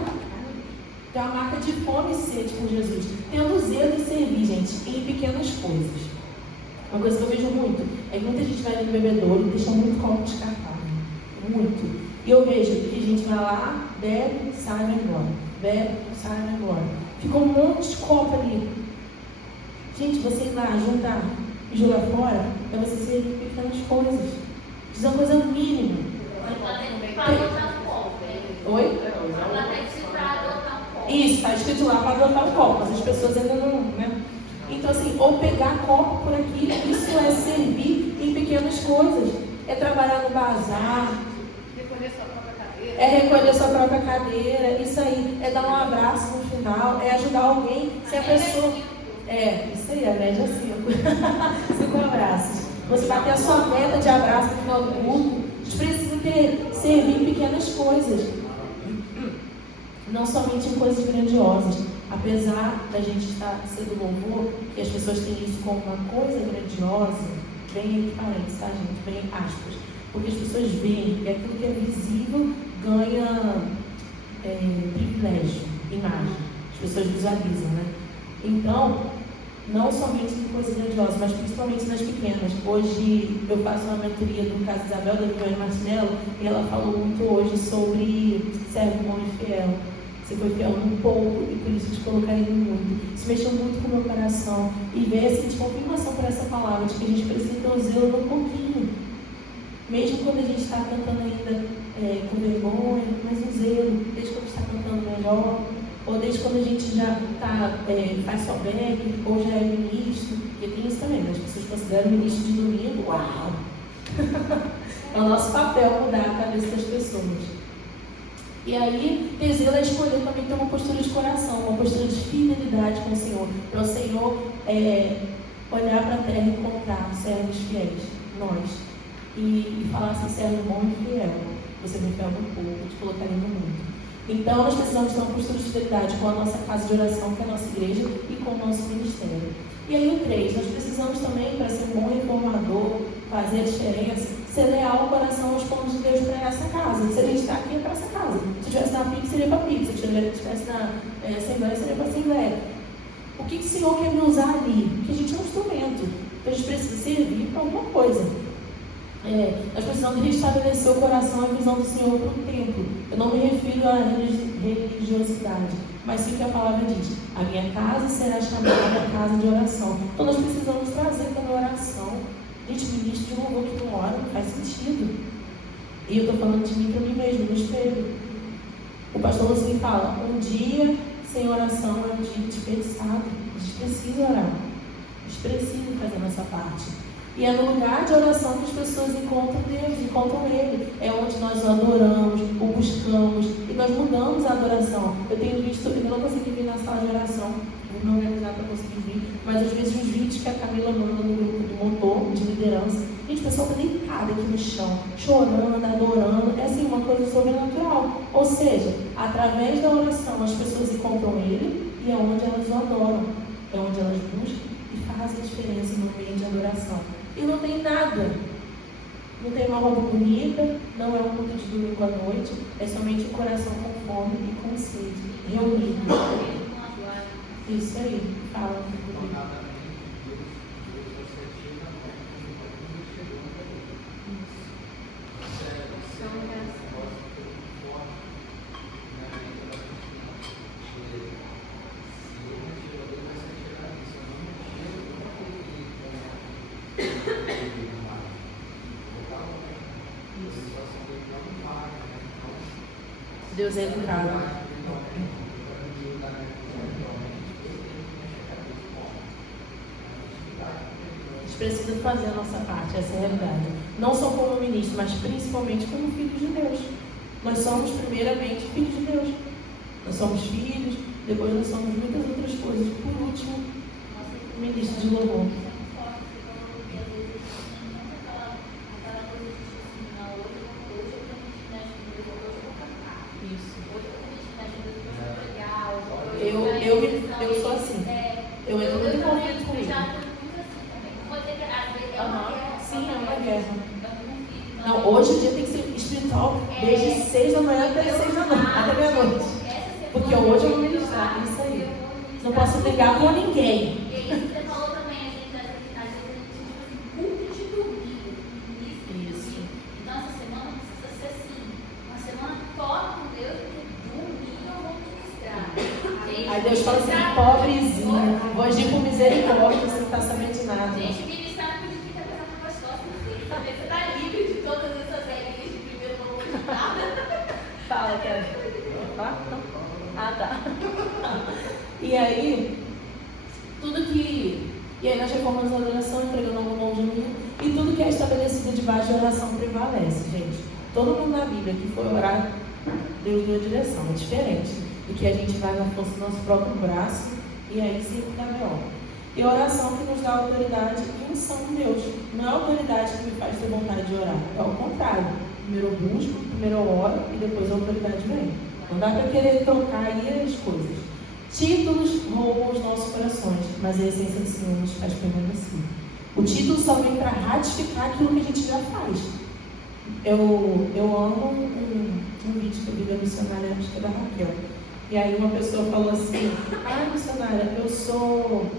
de fome e sede por Jesus. Tendo zelo em servir, gente, em pequenas coisas. Uma coisa que eu vejo muito é que muita gente vai no bebedouro e deixa muito copo descartável. Muito. E eu vejo que a gente vai lá, bebe, sai e vai embora. Bebe, sai e vai embora. Fica um monte de copo ali. Gente, você ir lá, juntar e jogar fora, é você servir pequenas coisas. Isso é uma coisa mínima. Para adotar um copo. Oi? Para adotar um copo. Isso, está escrito lá para adotar o copo, mas as pessoas ainda não, né? Então, assim, ou pegar copo por aqui, isso é servir em pequenas coisas. É trabalhar no bazar, Recolher sua própria cadeira. é recolher sua própria cadeira, isso aí, é dar um abraço no final, é ajudar alguém, se a pessoa... Isso aí, a média é 5. 5 abraços. Você bater a sua meta de abraço no final do culto, a gente precisa servir em pequenas coisas. Não somente em coisas grandiosas. Apesar da gente estar sendo louvor, que as pessoas têm isso como uma coisa grandiosa, bem entre parênteses, tá, gente? Bem aspas. Porque as pessoas veem que aquilo que é visível ganha privilégio, imagem. As pessoas visualizam, né? Então, não somente em coisas grandiosas, mas principalmente nas pequenas. Hoje eu faço uma mentoria do caso Isabel, da Viviane Martinello, e ela falou muito hoje sobre servo bom e fiel. Você foi fiel num pouco e por isso te colocarei no muito. Isso mexeu muito com o meu coração. E veio assim de confirmação para essa palavra, de que a gente precisa ter um zelo no pouquinho. Mesmo quando a gente está cantando ainda com vergonha, mas um zelo, desde quando a gente está cantando melhor, ou desde quando a gente já faz só back, ou já é ministro, porque tem isso também, né? As pessoas consideram ministro de domingo, uau! É o nosso papel mudar a cabeça das pessoas. E aí, ter zelo é escolher também ter uma postura de coração, uma postura de fidelidade com o Senhor. Para o Senhor olhar para a terra e encontrar servos fiéis, nós. E falar assim, servo bom e fiel. Você me fiel no pouco, te colocarei no mundo. Então, nós precisamos ter uma postura de fidelidade com a nossa casa de oração, que é a nossa igreja, e com o nosso ministério. E aí, o 3, nós precisamos também, para ser um bom reformador, fazer a diferença, ser leal ao coração aos planos de Deus para essa casa. Se a gente está aqui, é para essa casa. Se estivesse na pizza, seria para pizza. Se estivesse na assembleia, seria para assembleia. O que o Senhor quer me usar ali? Porque a gente é um instrumento. Então, a gente precisa servir para alguma coisa. Nós precisamos restabelecer o coração e a visão do Senhor para o templo. Eu não me refiro à religiosidade, mas sim que a palavra diz: a minha casa será chamada casa de oração. Então nós precisamos trazer também oração. Gente, ministro de louvor que não ora não faz sentido. E eu estou falando de mim para mim mesmo, no espelho. O pastor Lucien fala: um dia sem oração é um dia desperdiçado. A gente precisa orar. A gente precisa fazer a nossa parte. E é no lugar de oração que as pessoas encontram Deus, encontram Ele. É onde nós o adoramos, o buscamos e nós mudamos a adoração. Eu tenho visto, eu não consegui vir na sala de oração, vou me organizar para conseguir vir, mas às vezes os vídeos que a Camila manda no grupo do motor, de liderança, gente, o pessoal está deitado aqui no chão, chorando, adorando, é assim, uma coisa sobrenatural. Ou seja, através da oração as pessoas encontram Ele e é onde elas o adoram, é onde elas buscam e fazem a diferença no ambiente de adoração. E não tem nada. Não tem uma roupa bonita, não é um culto de domingo à noite, é somente o coração com fome e com sede, reunido. Isso aí, fala. Deus é educado. A gente precisa fazer a nossa parte, essa é a realidade. Não só como ministro, mas principalmente como filhos de Deus. Nós somos primeiramente filhos de Deus. Nós somos filhos, depois nós somos muitas outras coisas. Por último, ministro de louvor. Eu sou assim. Eu entro muito em conflito comigo. Sim, é uma guerra. Não, hoje o dia tem que ser espiritual desde 6 da manhã até 6 da noite, até meia-noite. Porque hoje eu vou ministrar, isso aí. Não posso brigar com ninguém. E aí você falou também, a gente culto de domingo. Isso. Então essa semana precisa ser assim, uma semana top com Deus, porque domingo eu vou ministrar. Aí Deus fala assim, pobrezinha, vou agir com misericórdia, você não está sabendo de nada. Gente, ministrar não acredita que essa coisa gostosa, você está livre de todas essas regras de primeiro não vou de nada. Fala, quero. Ah, tá. E aí nós reformamos a adoração, entregando algo bom de mim. E tudo que é estabelecido debaixo de oração prevalece, gente. Todo mundo na Bíblia que foi orar, Deus deu a direção. É diferente do que a gente vai na força do nosso próprio braço e aí sim dá melhor. E a oração que nos dá autoridade e unção de Deus. Não é a autoridade que me faz ter vontade de orar. É o contrário. Primeiro eu busco, primeiro eu oro e depois a autoridade vem. Não dá para querer trocar aí as coisas. Títulos roubam os nossos corações, mas a essência do Senhor nos faz permanecer. O título só vem para ratificar aquilo que a gente já faz. Eu amo um vídeo que eu vi da missionária, acho que é da Raquel. E aí uma pessoa falou assim: missionária, eu sou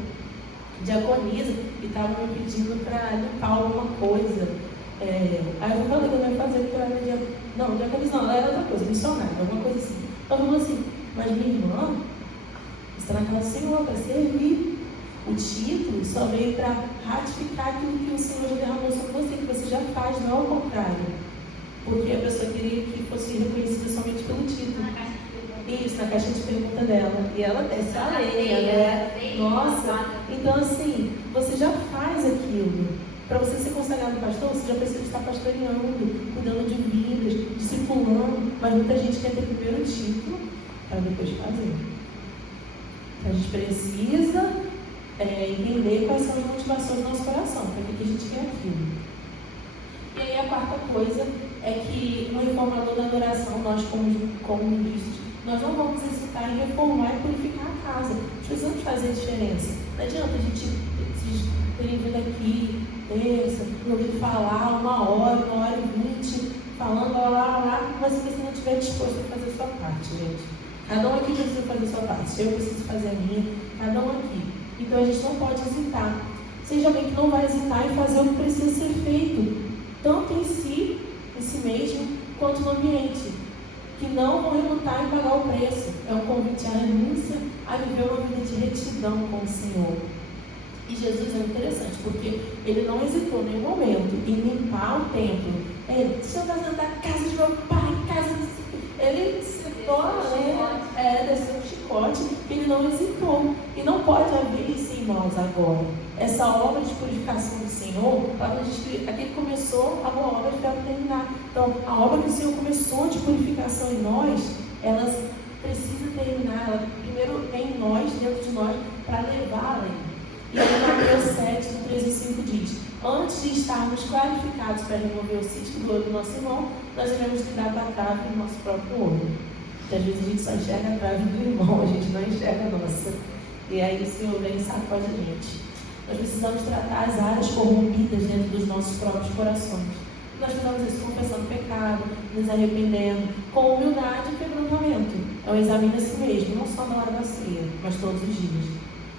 diaconisa e estava me pedindo para limpar alguma coisa. Aí eu falei que eu não ia fazer porque eu era diaconisa. Não, diaconisa não, ela era outra coisa, missionária, alguma coisa assim. Ela falou assim: mas minha irmã, você está na casa do Senhor para servir. O título só veio para ratificar aquilo que o Senhor já derramou sobre você, que você já faz, não é o contrário. Porque a pessoa queria que fosse reconhecida somente pelo título. Isso, na caixa de pergunta dela. E ela desce a lenha, né? Nossa, então assim, você já faz aquilo. Para você ser consagrado pastor, você já precisa estar pastoreando, cuidando de vidas, discipulando. Mas muita gente quer ter primeiro o título para depois fazer. Então a gente precisa entender quais são as motivações do nosso coração, para que a gente quer aquilo. E aí a quarta coisa é que no reformador da adoração, nós como ministros, nós não vamos hesitar em reformar e purificar a casa. Precisamos fazer a diferença. Não adianta a gente ter vindo aqui, terça, ouvir falar 1h e falando lá, mas se você não estiver disposto a fazer a sua parte, gente. Cada um aqui precisa fazer a sua parte. Eu preciso fazer a minha, cada um aqui. Então a gente não pode hesitar. Seja alguém que não vai hesitar em fazer o que precisa ser feito, tanto em si mesmo, quanto no ambiente. Que não vão relutar em pagar o preço. É um convite à renúncia, a viver uma vida de retidão com o Senhor. E Jesus é interessante, porque ele não hesitou em nenhum momento em limpar o templo. Estou fazendo da casa de meu pai, casa de... Ele citou desceu um chicote, ele não hesitou. E não pode haver isso em nós agora. Essa obra de purificação do Senhor, aquele começou a boa obra para terminar. Então, a obra que o Senhor começou de purificação em nós, ela precisa terminar, ela primeiro em nós, dentro de nós, para levá-la. E aí, Mateus 7, do 3 e 5 diz: antes de estarmos qualificados para remover o cisco do olho do nosso irmão, nós devemos lidar com a trave do nosso próprio olho. Porque às vezes a gente só enxerga a trave do irmão, a gente não enxerga a nossa. E aí o Senhor vem e sacode a gente. Nós precisamos tratar as áreas corrompidas dentro dos nossos próprios corações. Nós fazemos isso confessando pecado, nos arrependendo, com humildade e quebrantamento. É um exame a si mesmo, não só na hora da ceia, mas todos os dias.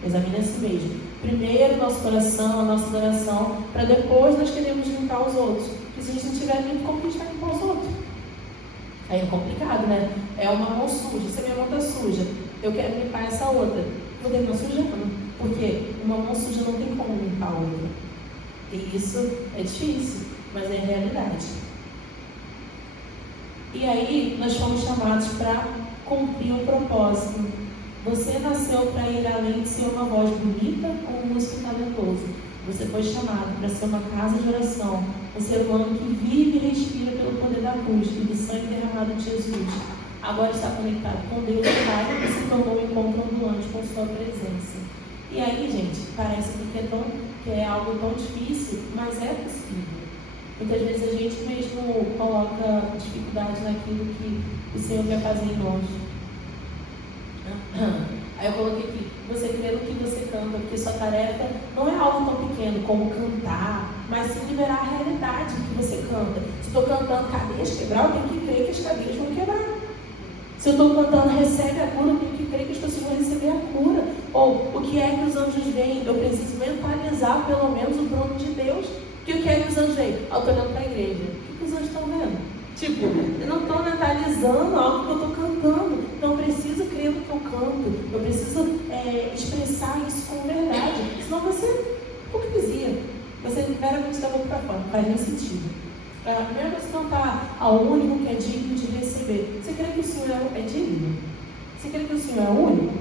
Examine a si mesmo. Primeiro nosso coração, a nossa adoração, para depois nós queremos limpar os outros. Porque se a gente não tiver limpo, como que a gente vai limpar os outros? Aí é complicado, né? É uma mão suja. Se a minha mão está suja, eu quero limpar essa outra. Vou terminar sujando. Porque uma mão suja não tem como limpar a outra. E isso é difícil, mas é realidade. E aí nós fomos chamados para cumprir um propósito. Você nasceu para ir além de ser uma voz bonita ou um músico talentoso. Você foi chamado para ser uma casa de oração, um ser humano que vive e respira pelo poder da cruz e do sangue derramado de Jesus. Agora está conectado com Deus Pai e se tornou um encontro ambulante com sua presença. E aí, gente, parece que é algo tão difícil, mas é possível. Muitas vezes a gente mesmo coloca dificuldade naquilo que o Senhor quer fazer em nós. Aí eu coloquei aqui: você crê no que você canta, porque sua tarefa não é algo tão pequeno como cantar, mas sim liberar a realidade que você canta. Se eu estou cantando cadeias quebrar, eu tenho que crer que as cadeias vão quebrar. Se eu estou cantando recebe a cura, eu tenho que crer que as pessoas vão receber a cura. Ou o que é que os anjos veem? Eu preciso mentalizar pelo menos o trono de Deus. Que o que é que os anjos veem? Eu estou olhando para a igreja. O que os anjos estão vendo? Tipo, eu não estou mentalizando algo que eu estou cantando. Então eu preciso crer no que eu canto. Eu preciso expressar isso com verdade. Senão vai ser hipocrisia. Você meramente da boca para fora. Não faz nem sentido. A primeira coisa que cantar ao único que é digno de receber. Você crê que o Senhor é digno? Você crê que o Senhor é único?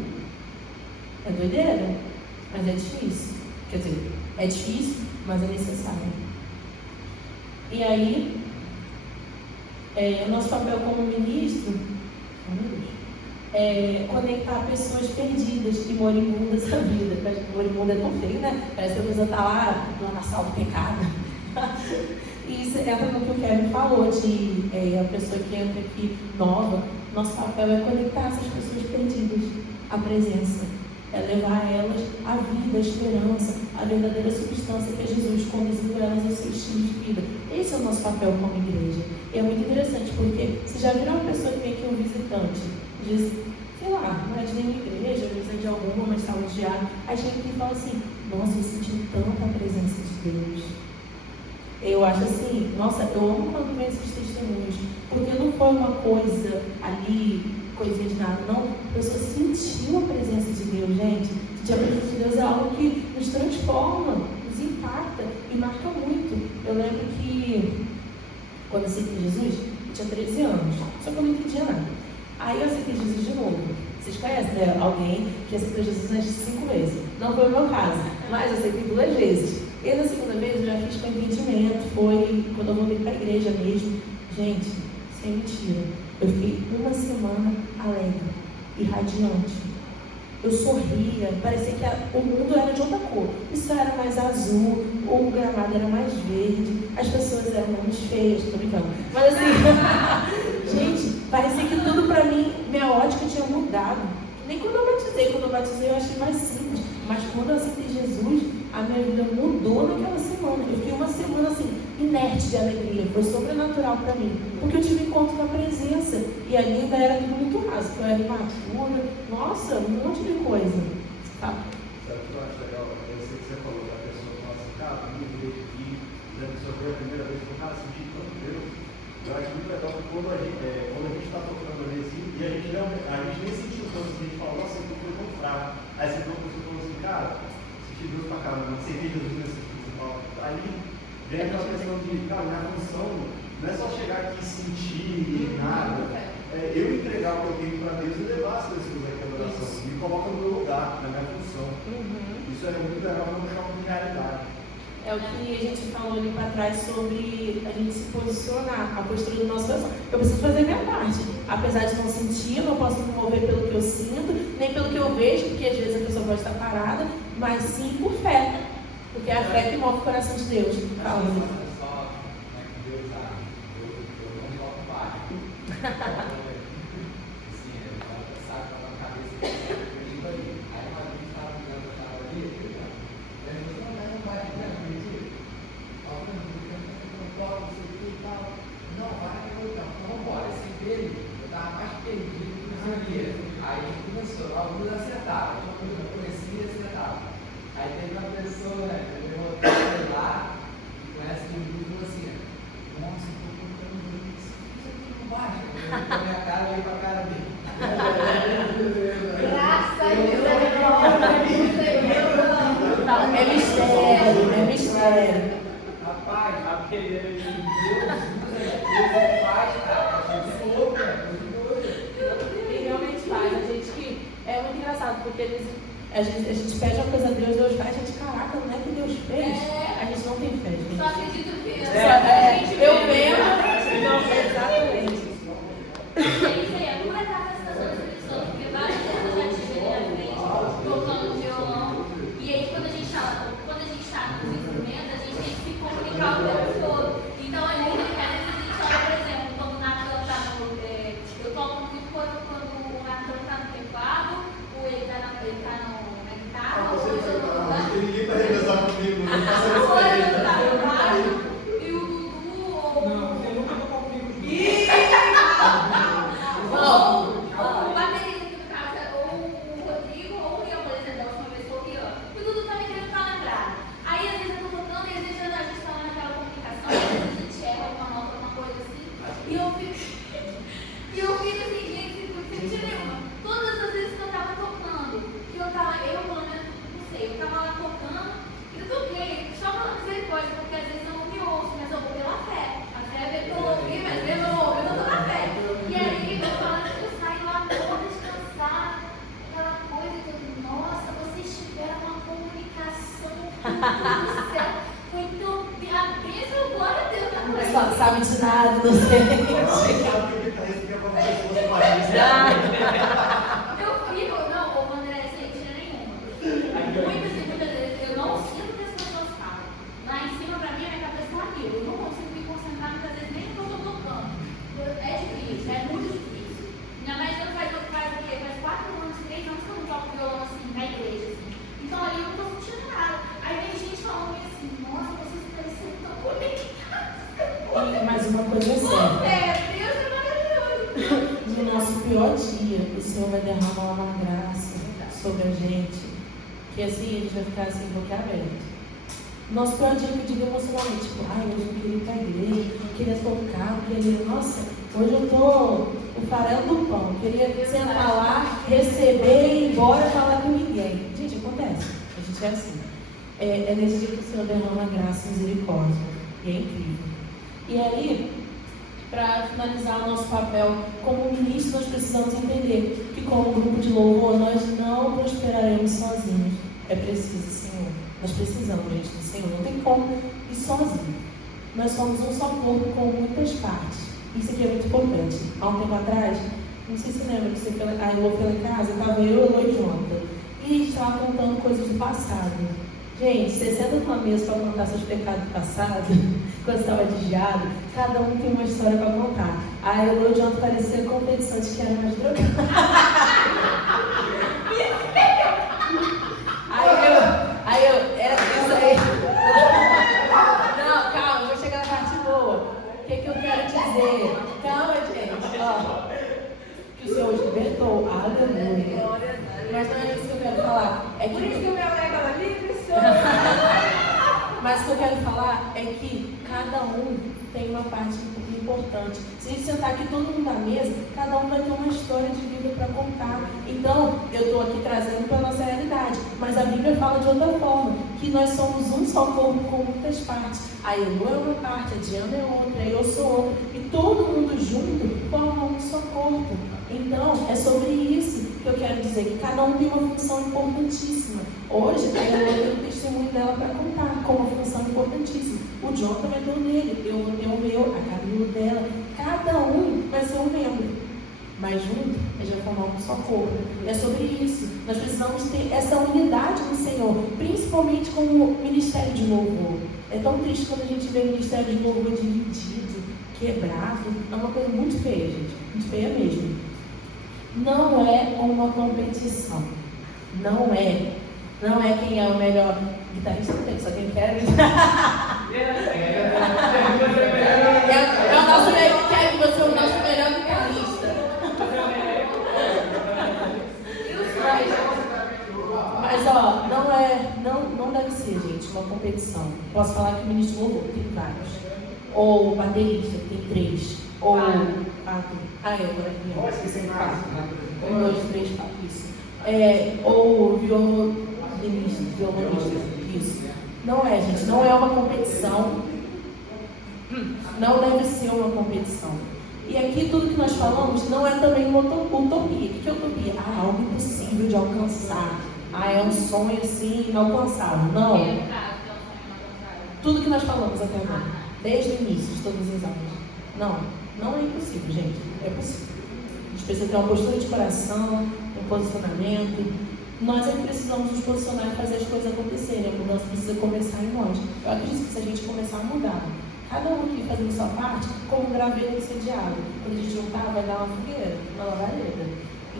É doideira? Mas é difícil. Quer dizer, é difícil, mas é necessário. E aí, o nosso papel como ministro é conectar pessoas perdidas e moribundas à vida. Moribunda é tão feio, né? Parece que a pessoa está lá na sala do pecado. E isso entra no que o Kevin falou, de a pessoa que entra aqui nova. Nosso papel é conectar essas pessoas perdidas à presença. É levar elas à vida, à esperança, à verdadeira substância que é Jesus, conduzindo elas ao seu estilo de vida. Esse é o nosso papel como igreja. E é muito interessante, porque você já viram uma pessoa que vem aqui, um visitante, diz, sei lá, não é de nenhuma igreja, às vezes é de alguma, mas está odiado. Aí chega aqui e fala assim, nossa, eu senti tanta presença de Deus. Eu acho assim, nossa, eu amo quando vem esses testemunhos, porque não foi uma coisa ali, coisinha de nada, não. A pessoa sentiu a presença de Deus, gente. Sentir a presença de Deus é algo que nos transforma, nos impacta e marca muito. Eu lembro que, quando eu aceitei Jesus, eu tinha 13 anos, só que eu não entendia nada. Aí eu aceitei Jesus de novo. Vocês conhecem, né? Alguém que aceitou Jesus umas 5 vezes. Não foi o meu caso, mas eu aceitei 2 vezes. E na segunda vez eu já fiz com entendimento, foi quando eu voltei para a igreja mesmo. Gente, sem mentira, eu fiquei uma semana alegre e radiante. Eu sorria, parecia que o mundo era de outra cor. O céu era mais azul, o gramado era mais verde, as pessoas eram menos feias, tô brincando. Mas assim, gente, parecia que tudo para mim, minha ótica tinha mudado. Nem quando eu batizei eu achei mais simples. Mas quando eu aceitei Jesus, a minha vida mudou naquela semana. Eu fiquei uma semana assim, inerte de alegria. Foi sobrenatural para mim. Porque eu tive encontro com a presença. E ali ainda era tudo muito raso. Eu era imatura. Nossa, um monte de coisa. Tá? Sabe o que eu acho legal? Eu sei que você falou da pessoa que fala assim, cara, eu veio aqui, a pessoa veio a primeira vez e falou, cara, senti tanto Deus. Eu acho muito legal que quando a gente está tocando ali assim, e a gente nem sentiu tanto, a gente fala, nossa, isso foi tão fraco. Aí você falou assim, cara, senti Deus pra caramba, não sei que Jesus nesse tipo. Aí vem aquela questão de, cara, minha função não é só chegar aqui e sentir nada, é eu entregar o que eu tenho para Deus e levar as pessoas aqui à adoração. Me coloca no meu lugar, na minha função. Isso é muito legal, não chama de realidade. É o que a gente falou ali para trás sobre a gente se posicionar, a postura do nosso coração. Eu preciso fazer a minha parte. Apesar de não sentir, eu não posso me mover pelo que eu sinto, nem pelo que eu vejo, porque às vezes a pessoa pode estar parada, mas sim por fé. Porque é a fé que move o coração de Deus. Fala. Aí começou, alguns acertaram, eu conhecia e acertava. Aí teve uma pessoa, né, que eu lá, que conhece de mim e falou assim, nossa, eu tô colocando isso aqui não baixa. Eu olhei pra minha cara e olhei pra cara dele. Graças a Deus. É mistério, é mistério. Rapaz, a primeira de Deus faz, cara. É louco, né? Faz. A gente que é muito engraçado, porque a gente pede uma coisa a Deus, Deus faz, a gente, caraca, não é que Deus fez? A gente não tem fé, gente. Só acredito que Eu vejo, não, exatamente. Isso aí é uma etapa da situação da Espírito Santo, porque várias vezes eu já tive ali na frente, tocando violão, e aí quando a gente está nos instrumentos, a gente tem que se comunicar o tempo todo. Então, às vezes a gente olha, por exemplo, quando o Natan está no. Eu toco muito quando o Natan está no teclado, ou ele está na guitarra, Você ninguém está revezando comigo, não do céu. Foi tão. A bênção, glória a Deus, na Mas só sabe de nada, não sei. Eu fico, não, ô André, sem mentira nenhuma. Muitas vezes eu não sinto o que as pessoas falam. Lá em cima, pra mim, a minha cabeça tá mil. Eu não consigo me concentrar muitas vezes nem no que eu tô tocando. É difícil, é muito difícil. Minha mãe já faz o quê? Faz 4 anos, 3 anos que eu não toco violão assim, na igreja. Assim. Então ali eu não tô sentindo nada. Aí vem gente falando assim, nossa, vocês parecem tão conectados. Mas uma coisa é certa. Deus é maravilhoso. No nosso pior dia, o Senhor vai derramar uma graça sobre a gente, que assim, a gente vai ficar assim, boquiaberto. Nosso pior dia que eu digo emocionalmente, tipo, ai, hoje eu queria ir pra igreja, queria tocar, queria, nossa, hoje eu tô o farelo do pão, queria sentar lá, receber e ir embora falar com ninguém. Gente, acontece, a gente é assim. É nesse dia que o Senhor derrama graça e misericórdia, e é incrível. E aí, para finalizar o nosso papel como ministro, nós precisamos entender que como grupo de louvor, nós não prosperaremos sozinhos. É preciso, Senhor. Nós precisamos, gente, do Senhor. Não tem como ir sozinho. Nós somos um só corpo com muitas partes. Isso aqui é muito importante. Há um tempo atrás, não sei se você lembra, que você foi, a Elô foi lá em casa, estava eu, Elô e Jonathan. E a gente estava contando coisas do passado. Gente, você senta numa mesa para contar seus pecados do passado, quando você estava desviado, cada um tem uma história para contar. A Elô e o Jonathan pareciam competição de quem era mais drogado. Era isso aí. Não, calma, eu vou chegar na parte boa. O que eu quero dizer? Calma, gente. Ó, que o Senhor os libertou. Aleluia. Mas não é isso que eu quero falar. É Por que... isso que o meu ego é livre, senhor. Mas o que eu quero falar é que cada um tem uma parte importante. Se a gente sentar aqui todo mundo na mesa, cada um vai ter uma história de vida para contar. Então, eu estou aqui trazendo para a nossa realidade. Mas a Bíblia fala de outra forma, que nós somos um só corpo com muitas partes. A Elô é uma parte, a Diana é outra, eu sou outra. E todo mundo junto forma um só corpo. Então, é sobre isso que eu quero dizer, que cada um tem uma função importantíssima. Hoje, a Elô tem o testemunho dela para contar, com uma função importantíssima. O Jonathan vai ter o dele, eu vou ter o meu, a Camila dela. Cada um vai ser um membro. Mas junto, a gente vai formar um só corpo. É sobre isso. Nós precisamos ter essa unidade no Senhor, principalmente como ministério de louvor. É tão triste quando a gente vê o ministério de louvor dividido, quebrado. É uma coisa muito feia, gente. Muito feia mesmo. Não é uma competição. Não é quem é o melhor guitarrista, só quem quer gritar. É o nosso melhor, quer que você é o nosso melhor guitarrista. Mas ó, não deve ser, gente, uma competição. Posso falar que o ministro louvor tem vários. Ou o baterista tem 3. Ou 4. Agora eu esqueci 4. 1, 2, 3, 4, isso. Ou violonista, isso. Não é, gente, não é uma competição. Não deve ser uma competição. E aqui tudo que nós falamos não é também uma utopia. O que é utopia? É algo impossível de alcançar. É um sonho assim inalcançável. Não. Tudo que nós falamos até agora, desde o início de todas as aulas. Não é impossível, gente. É possível. A gente precisa ter uma postura de coração, um posicionamento. Nós é que precisamos nos posicionar e fazer as coisas acontecerem. A mudança precisa começar em nós. Eu acredito que se a gente começar a mudar, cada um aqui fazendo sua parte, como um graveto incendiado. Quando a gente juntar, vai dar uma fogueira, uma labareda.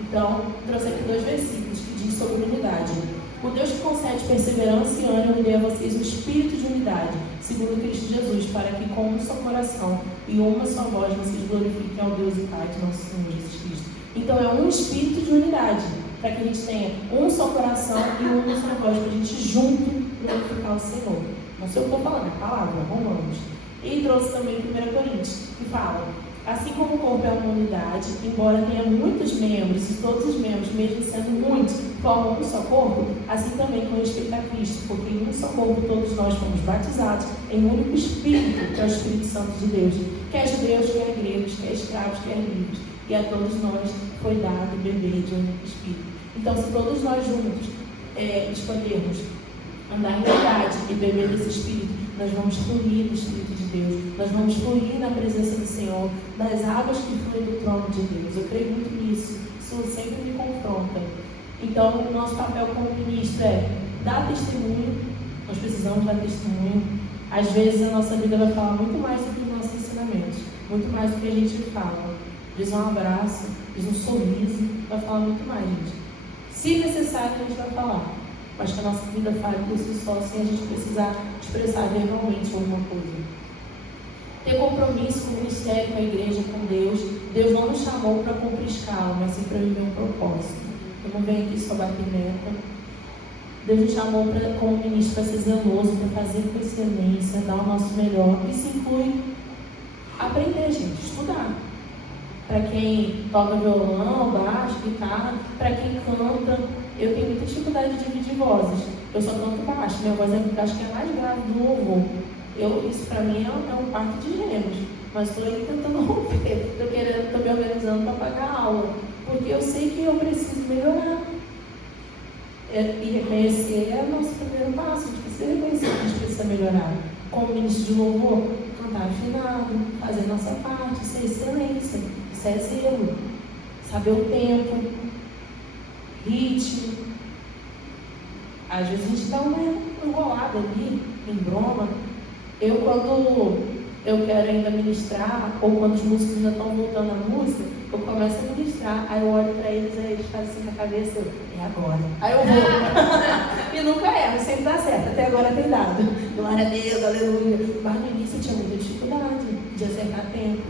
Então, trouxe aqui 2 versículos que diz sobre unidade. O Deus que concede perseverança e ânimo dê a vocês o espírito de unidade, segundo Cristo Jesus, para que com um só coração e uma só voz vocês glorifiquem ao Deus e Pai de nosso Senhor Jesus Cristo. Então, é um espírito de unidade, para que a gente tenha um só coração e uma só voz, para a gente junto glorificar o Senhor. Não sei o que eu estou falando, é a palavra, Romanos. E trouxe também 1 Coríntios, que fala: assim como o corpo é uma unidade, embora tenha muitos membros, e todos os membros, mesmo sendo muitos, formam um só corpo, assim também com respeito a Cristo, porque em um só corpo todos nós fomos batizados em um único Espírito, que é o Espírito Santo de Deus, quer judeus, quer gregos, quer escravos, quer livres, e a todos nós foi dado beber de um único Espírito. Então, se todos nós juntos expandirmos andar em verdade e beber desse Espírito, nós vamos fluir no Espírito de Deus, nós vamos fluir na presença do Senhor, das águas que fluem do trono de Deus. Eu creio muito nisso, isso sempre me confronta. Então, o nosso papel como ministro é dar testemunho, nós precisamos dar testemunho. Às vezes a nossa vida vai falar muito mais do que os nossos ensinamentos, muito mais do que a gente fala. Diz um abraço, diz um sorriso, vai falar muito mais, gente. Se necessário, a gente vai falar, mas que a nossa vida fale por si só, sem a gente precisar expressar verbalmente alguma coisa. Ter compromisso com o ministério, com a igreja, com Deus. Deus não nos chamou para cumprir escala, mas sim para viver um propósito. Eu não venho aqui só bater meta. Deus nos chamou como ministro para ser zeloso, para fazer com excelência, dar o nosso melhor. Isso inclui aprender, gente, estudar. Para quem toca violão, baixo, guitarra, para quem canta, eu tenho muita dificuldade de dividir vozes. Eu só canto baixo, minha voz acho que é mais grave do louvor. Isso para mim é um parto de gêmeos, mas estou aí tentando romper, estou me organizando para pagar a aula, porque eu sei que eu preciso melhorar. E reconhecer é o nosso primeiro passo, a gente precisa reconhecer que a gente precisa melhorar. Como ministro de louvor, cantar afinado, fazer a nossa parte, isso é excelência, isso é zelo, saber o tempo, ritmo. Às vezes a gente dá uma enrolada ali, em broma. Quando eu quero ainda ministrar, ou quando os músicos já estão voltando à música, eu começo a ministrar, aí eu olho para eles, aí eles fazem assim com a cabeça, é agora. Aí eu vou. E nunca erro, sempre dá certo, até agora tem dado. Glória a Deus, aleluia. Mas no início eu tinha muita dificuldade de acertar tempo.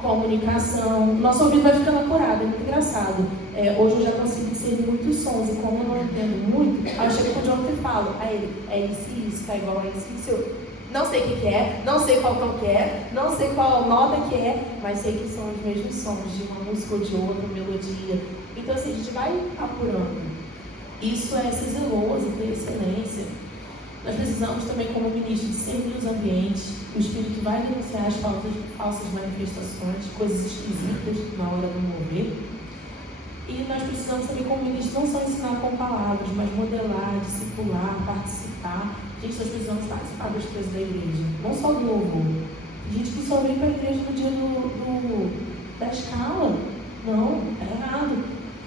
Comunicação. Nosso ouvido vai ficando apurado, é muito engraçado. Hoje eu já consigo discernir muitos sons, e como eu não entendo muito, aí eu chego com o Jonathan e falo, aí ele, é isso, tá igual a isso. Eu não sei o que é, não sei qual tom que é, não sei qual nota que é, mas sei que são os mesmos sons de uma música ou de outra, melodia. Então assim, a gente vai apurando. Isso é ser zeloso, ter excelência. Nós precisamos também, como ministro, discernir os ambientes. O Espírito vai denunciar as falsas manifestações, coisas esquisitas na hora do mover. E nós precisamos também, como ministro, não só ensinar com palavras, mas modelar, discipular, participar. Gente, nós precisamos participar das coisas da igreja, não só do louvor. Gente que só vem para a igreja no dia da escala. Não, é errado.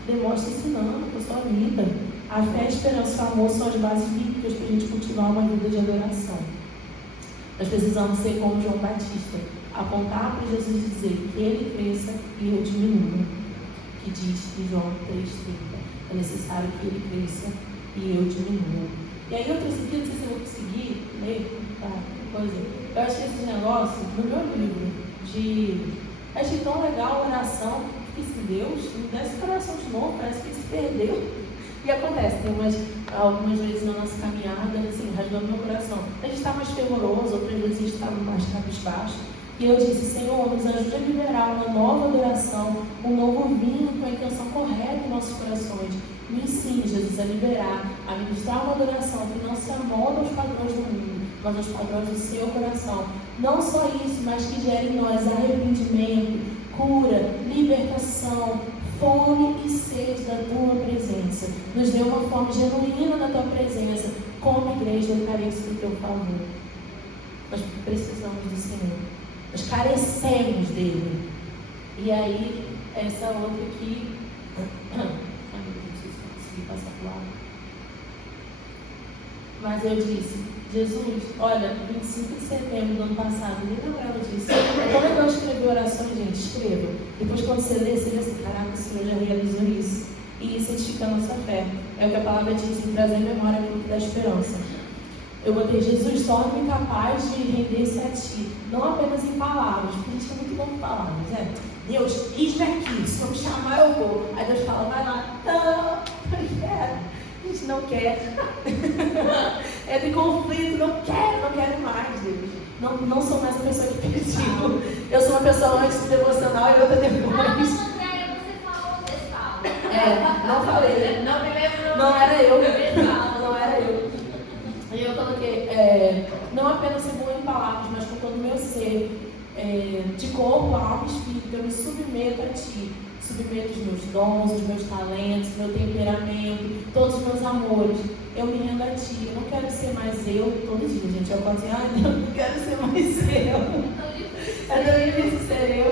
Demonstra ensinando com a sua vida. A fé, a esperança e o amor são as bases bíblicas para a gente cultivar uma vida de adoração. Nós precisamos ser como João Batista, apontar para Jesus e dizer que ele cresça e eu diminua. Que diz em João 3,30. É necessário que ele cresça e eu diminua. E aí outro sentido, não sei se eu vou conseguir ler, coisa. Eu achei esse negócio no meu livro achei tão legal a oração, que se Deus me desse coração de novo, parece que ele se perdeu. E acontece, tem algumas vezes na nossa caminhada, assim, rasgando meu coração. A gente está mais fervoroso, outras vezes a gente está mais cabisbaixo. E eu disse, Senhor, nos ajude a liberar uma nova adoração, um novo vinho com a intenção correta em nossos corações. Me ensine, Jesus, a liberar, a ministrar uma adoração que não se amolda aos padrões do mundo, mas aos padrões do seu coração. Não só isso, mas que gere em nós arrependimento, cura, libertação, fome e sede da tua presença. Nos dê uma fome genuína da tua presença. Como igreja, eu careço do teu favor. Nós precisamos do Senhor. Nós carecemos dele. E aí, essa outra aqui. Ai, não sei se eu consegui passar por lá. Mas eu disse, Jesus, olha, 25 de setembro do ano passado, nem lembrava disso. É tão legal escrever orações, gente, escreva. Depois, quando você lê assim, caraca, o Senhor já realizou isso. E isso edifica a nossa fé. É o que a palavra diz, em trazer memória aquilo da esperança. Eu botei, Jesus, torna-me capaz de render-se a Ti, não apenas em palavras, porque a gente é muito bom com palavras, né? Deus, eis-me aqui, se eu me chamar eu vou. Aí Deus fala, vai lá, não quero. A gente não quer. É de conflito, não quero mais, Deus. Não sou mais a pessoa que pediu. Eu sou uma pessoa antes do devocional e outra depois. Você falou desse fala. Não falei. Não me lembro. Não era eu. E eu coloquei, não apenas ser boa em palavras, mas com todo o meu ser, de corpo, alma e espírito, eu me submeto a Ti. Submeto os meus dons, os meus talentos, meu temperamento, todos os meus amores. eu me rendo a Ti. Eu não quero ser mais eu, todo dia, gente. Eu falo assim, ai, Deus, não quero ser mais eu. É tão difícil ser eu.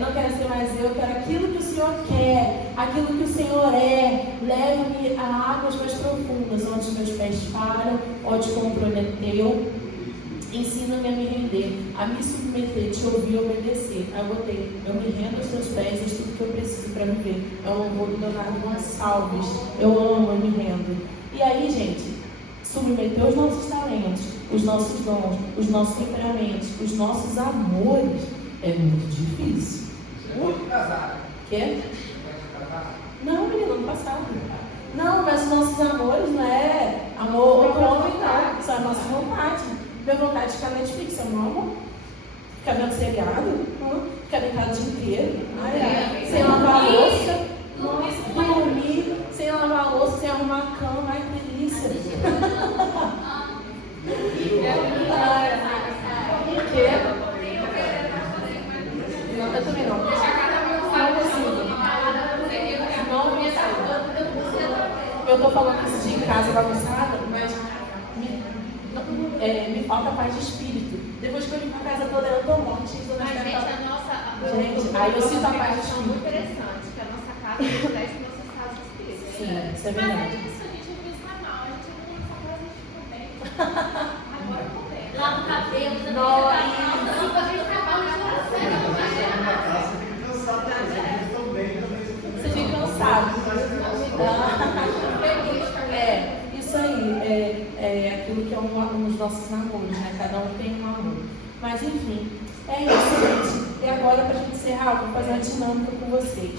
Não quero ser mais eu quero aquilo que o Senhor quer, aquilo que o Senhor é. Leve-me a águas mais profundas, onde meus pés param, onde comprometeu. Ensina-me a me render, a me submeter, te ouvir e obedecer. Aí eu botei, eu me rendo aos teus pés, és tudo que eu preciso para viver. É o louvor do Leonardo Gonçalves. Eu amo, eu me rendo. E aí, gente, submeter os nossos talentos, os nossos dons, os nossos temperamentos, os nossos amores é muito difícil. Muito casado. Quê? Não, menino, ano passado. Não, mas os nossos amores não é amor do homem, não. São as nossas vontades. Minha vontade de ficar na Netflix, eu não amo. Ficar vendo seriado, ficar deitado o dia inteiro. Sem lavar a louça. Dormir, sem lavar a louça, sem arrumar a cama. Ai, que delícia. Quê? Não, eu também não. Não consigo. Não consigo. Eu tô falando isso de em casa bagunçada, mas me falta paz de espírito. Depois que eu limpo a casa toda, eu tô morte. Gente, aí eu sinto a paz de espírito. Muito interessante, que a nossa casa reflete o nosso estado de espírito. Sim, isso é Mas verdade. é isso, a gente às vezes tá mal, a gente não nossa casa, a gente ficou bem. Agora eu tô bem. Lava o cabelo, também a gente trabalha na Na casa, você fica cansado, vocês estão bem também. Você fica cansado. Isso aí, é aquilo que é um dos nossos namoros, né? Cada um tem um amor. Mas enfim, é isso, gente. E agora, pra gente encerrar, eu vou fazer uma dinâmica com vocês.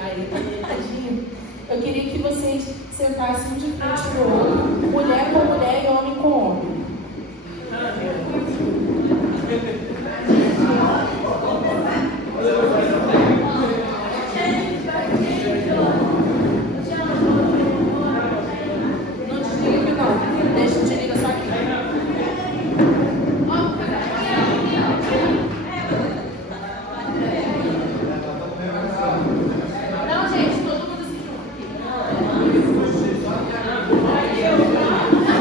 Aí, tadinho. Eu queria que vocês sentassem um de frente pro outro, mulher com mulher e homem com homem. Não desliga aqui não, deixa eu desligar só aqui.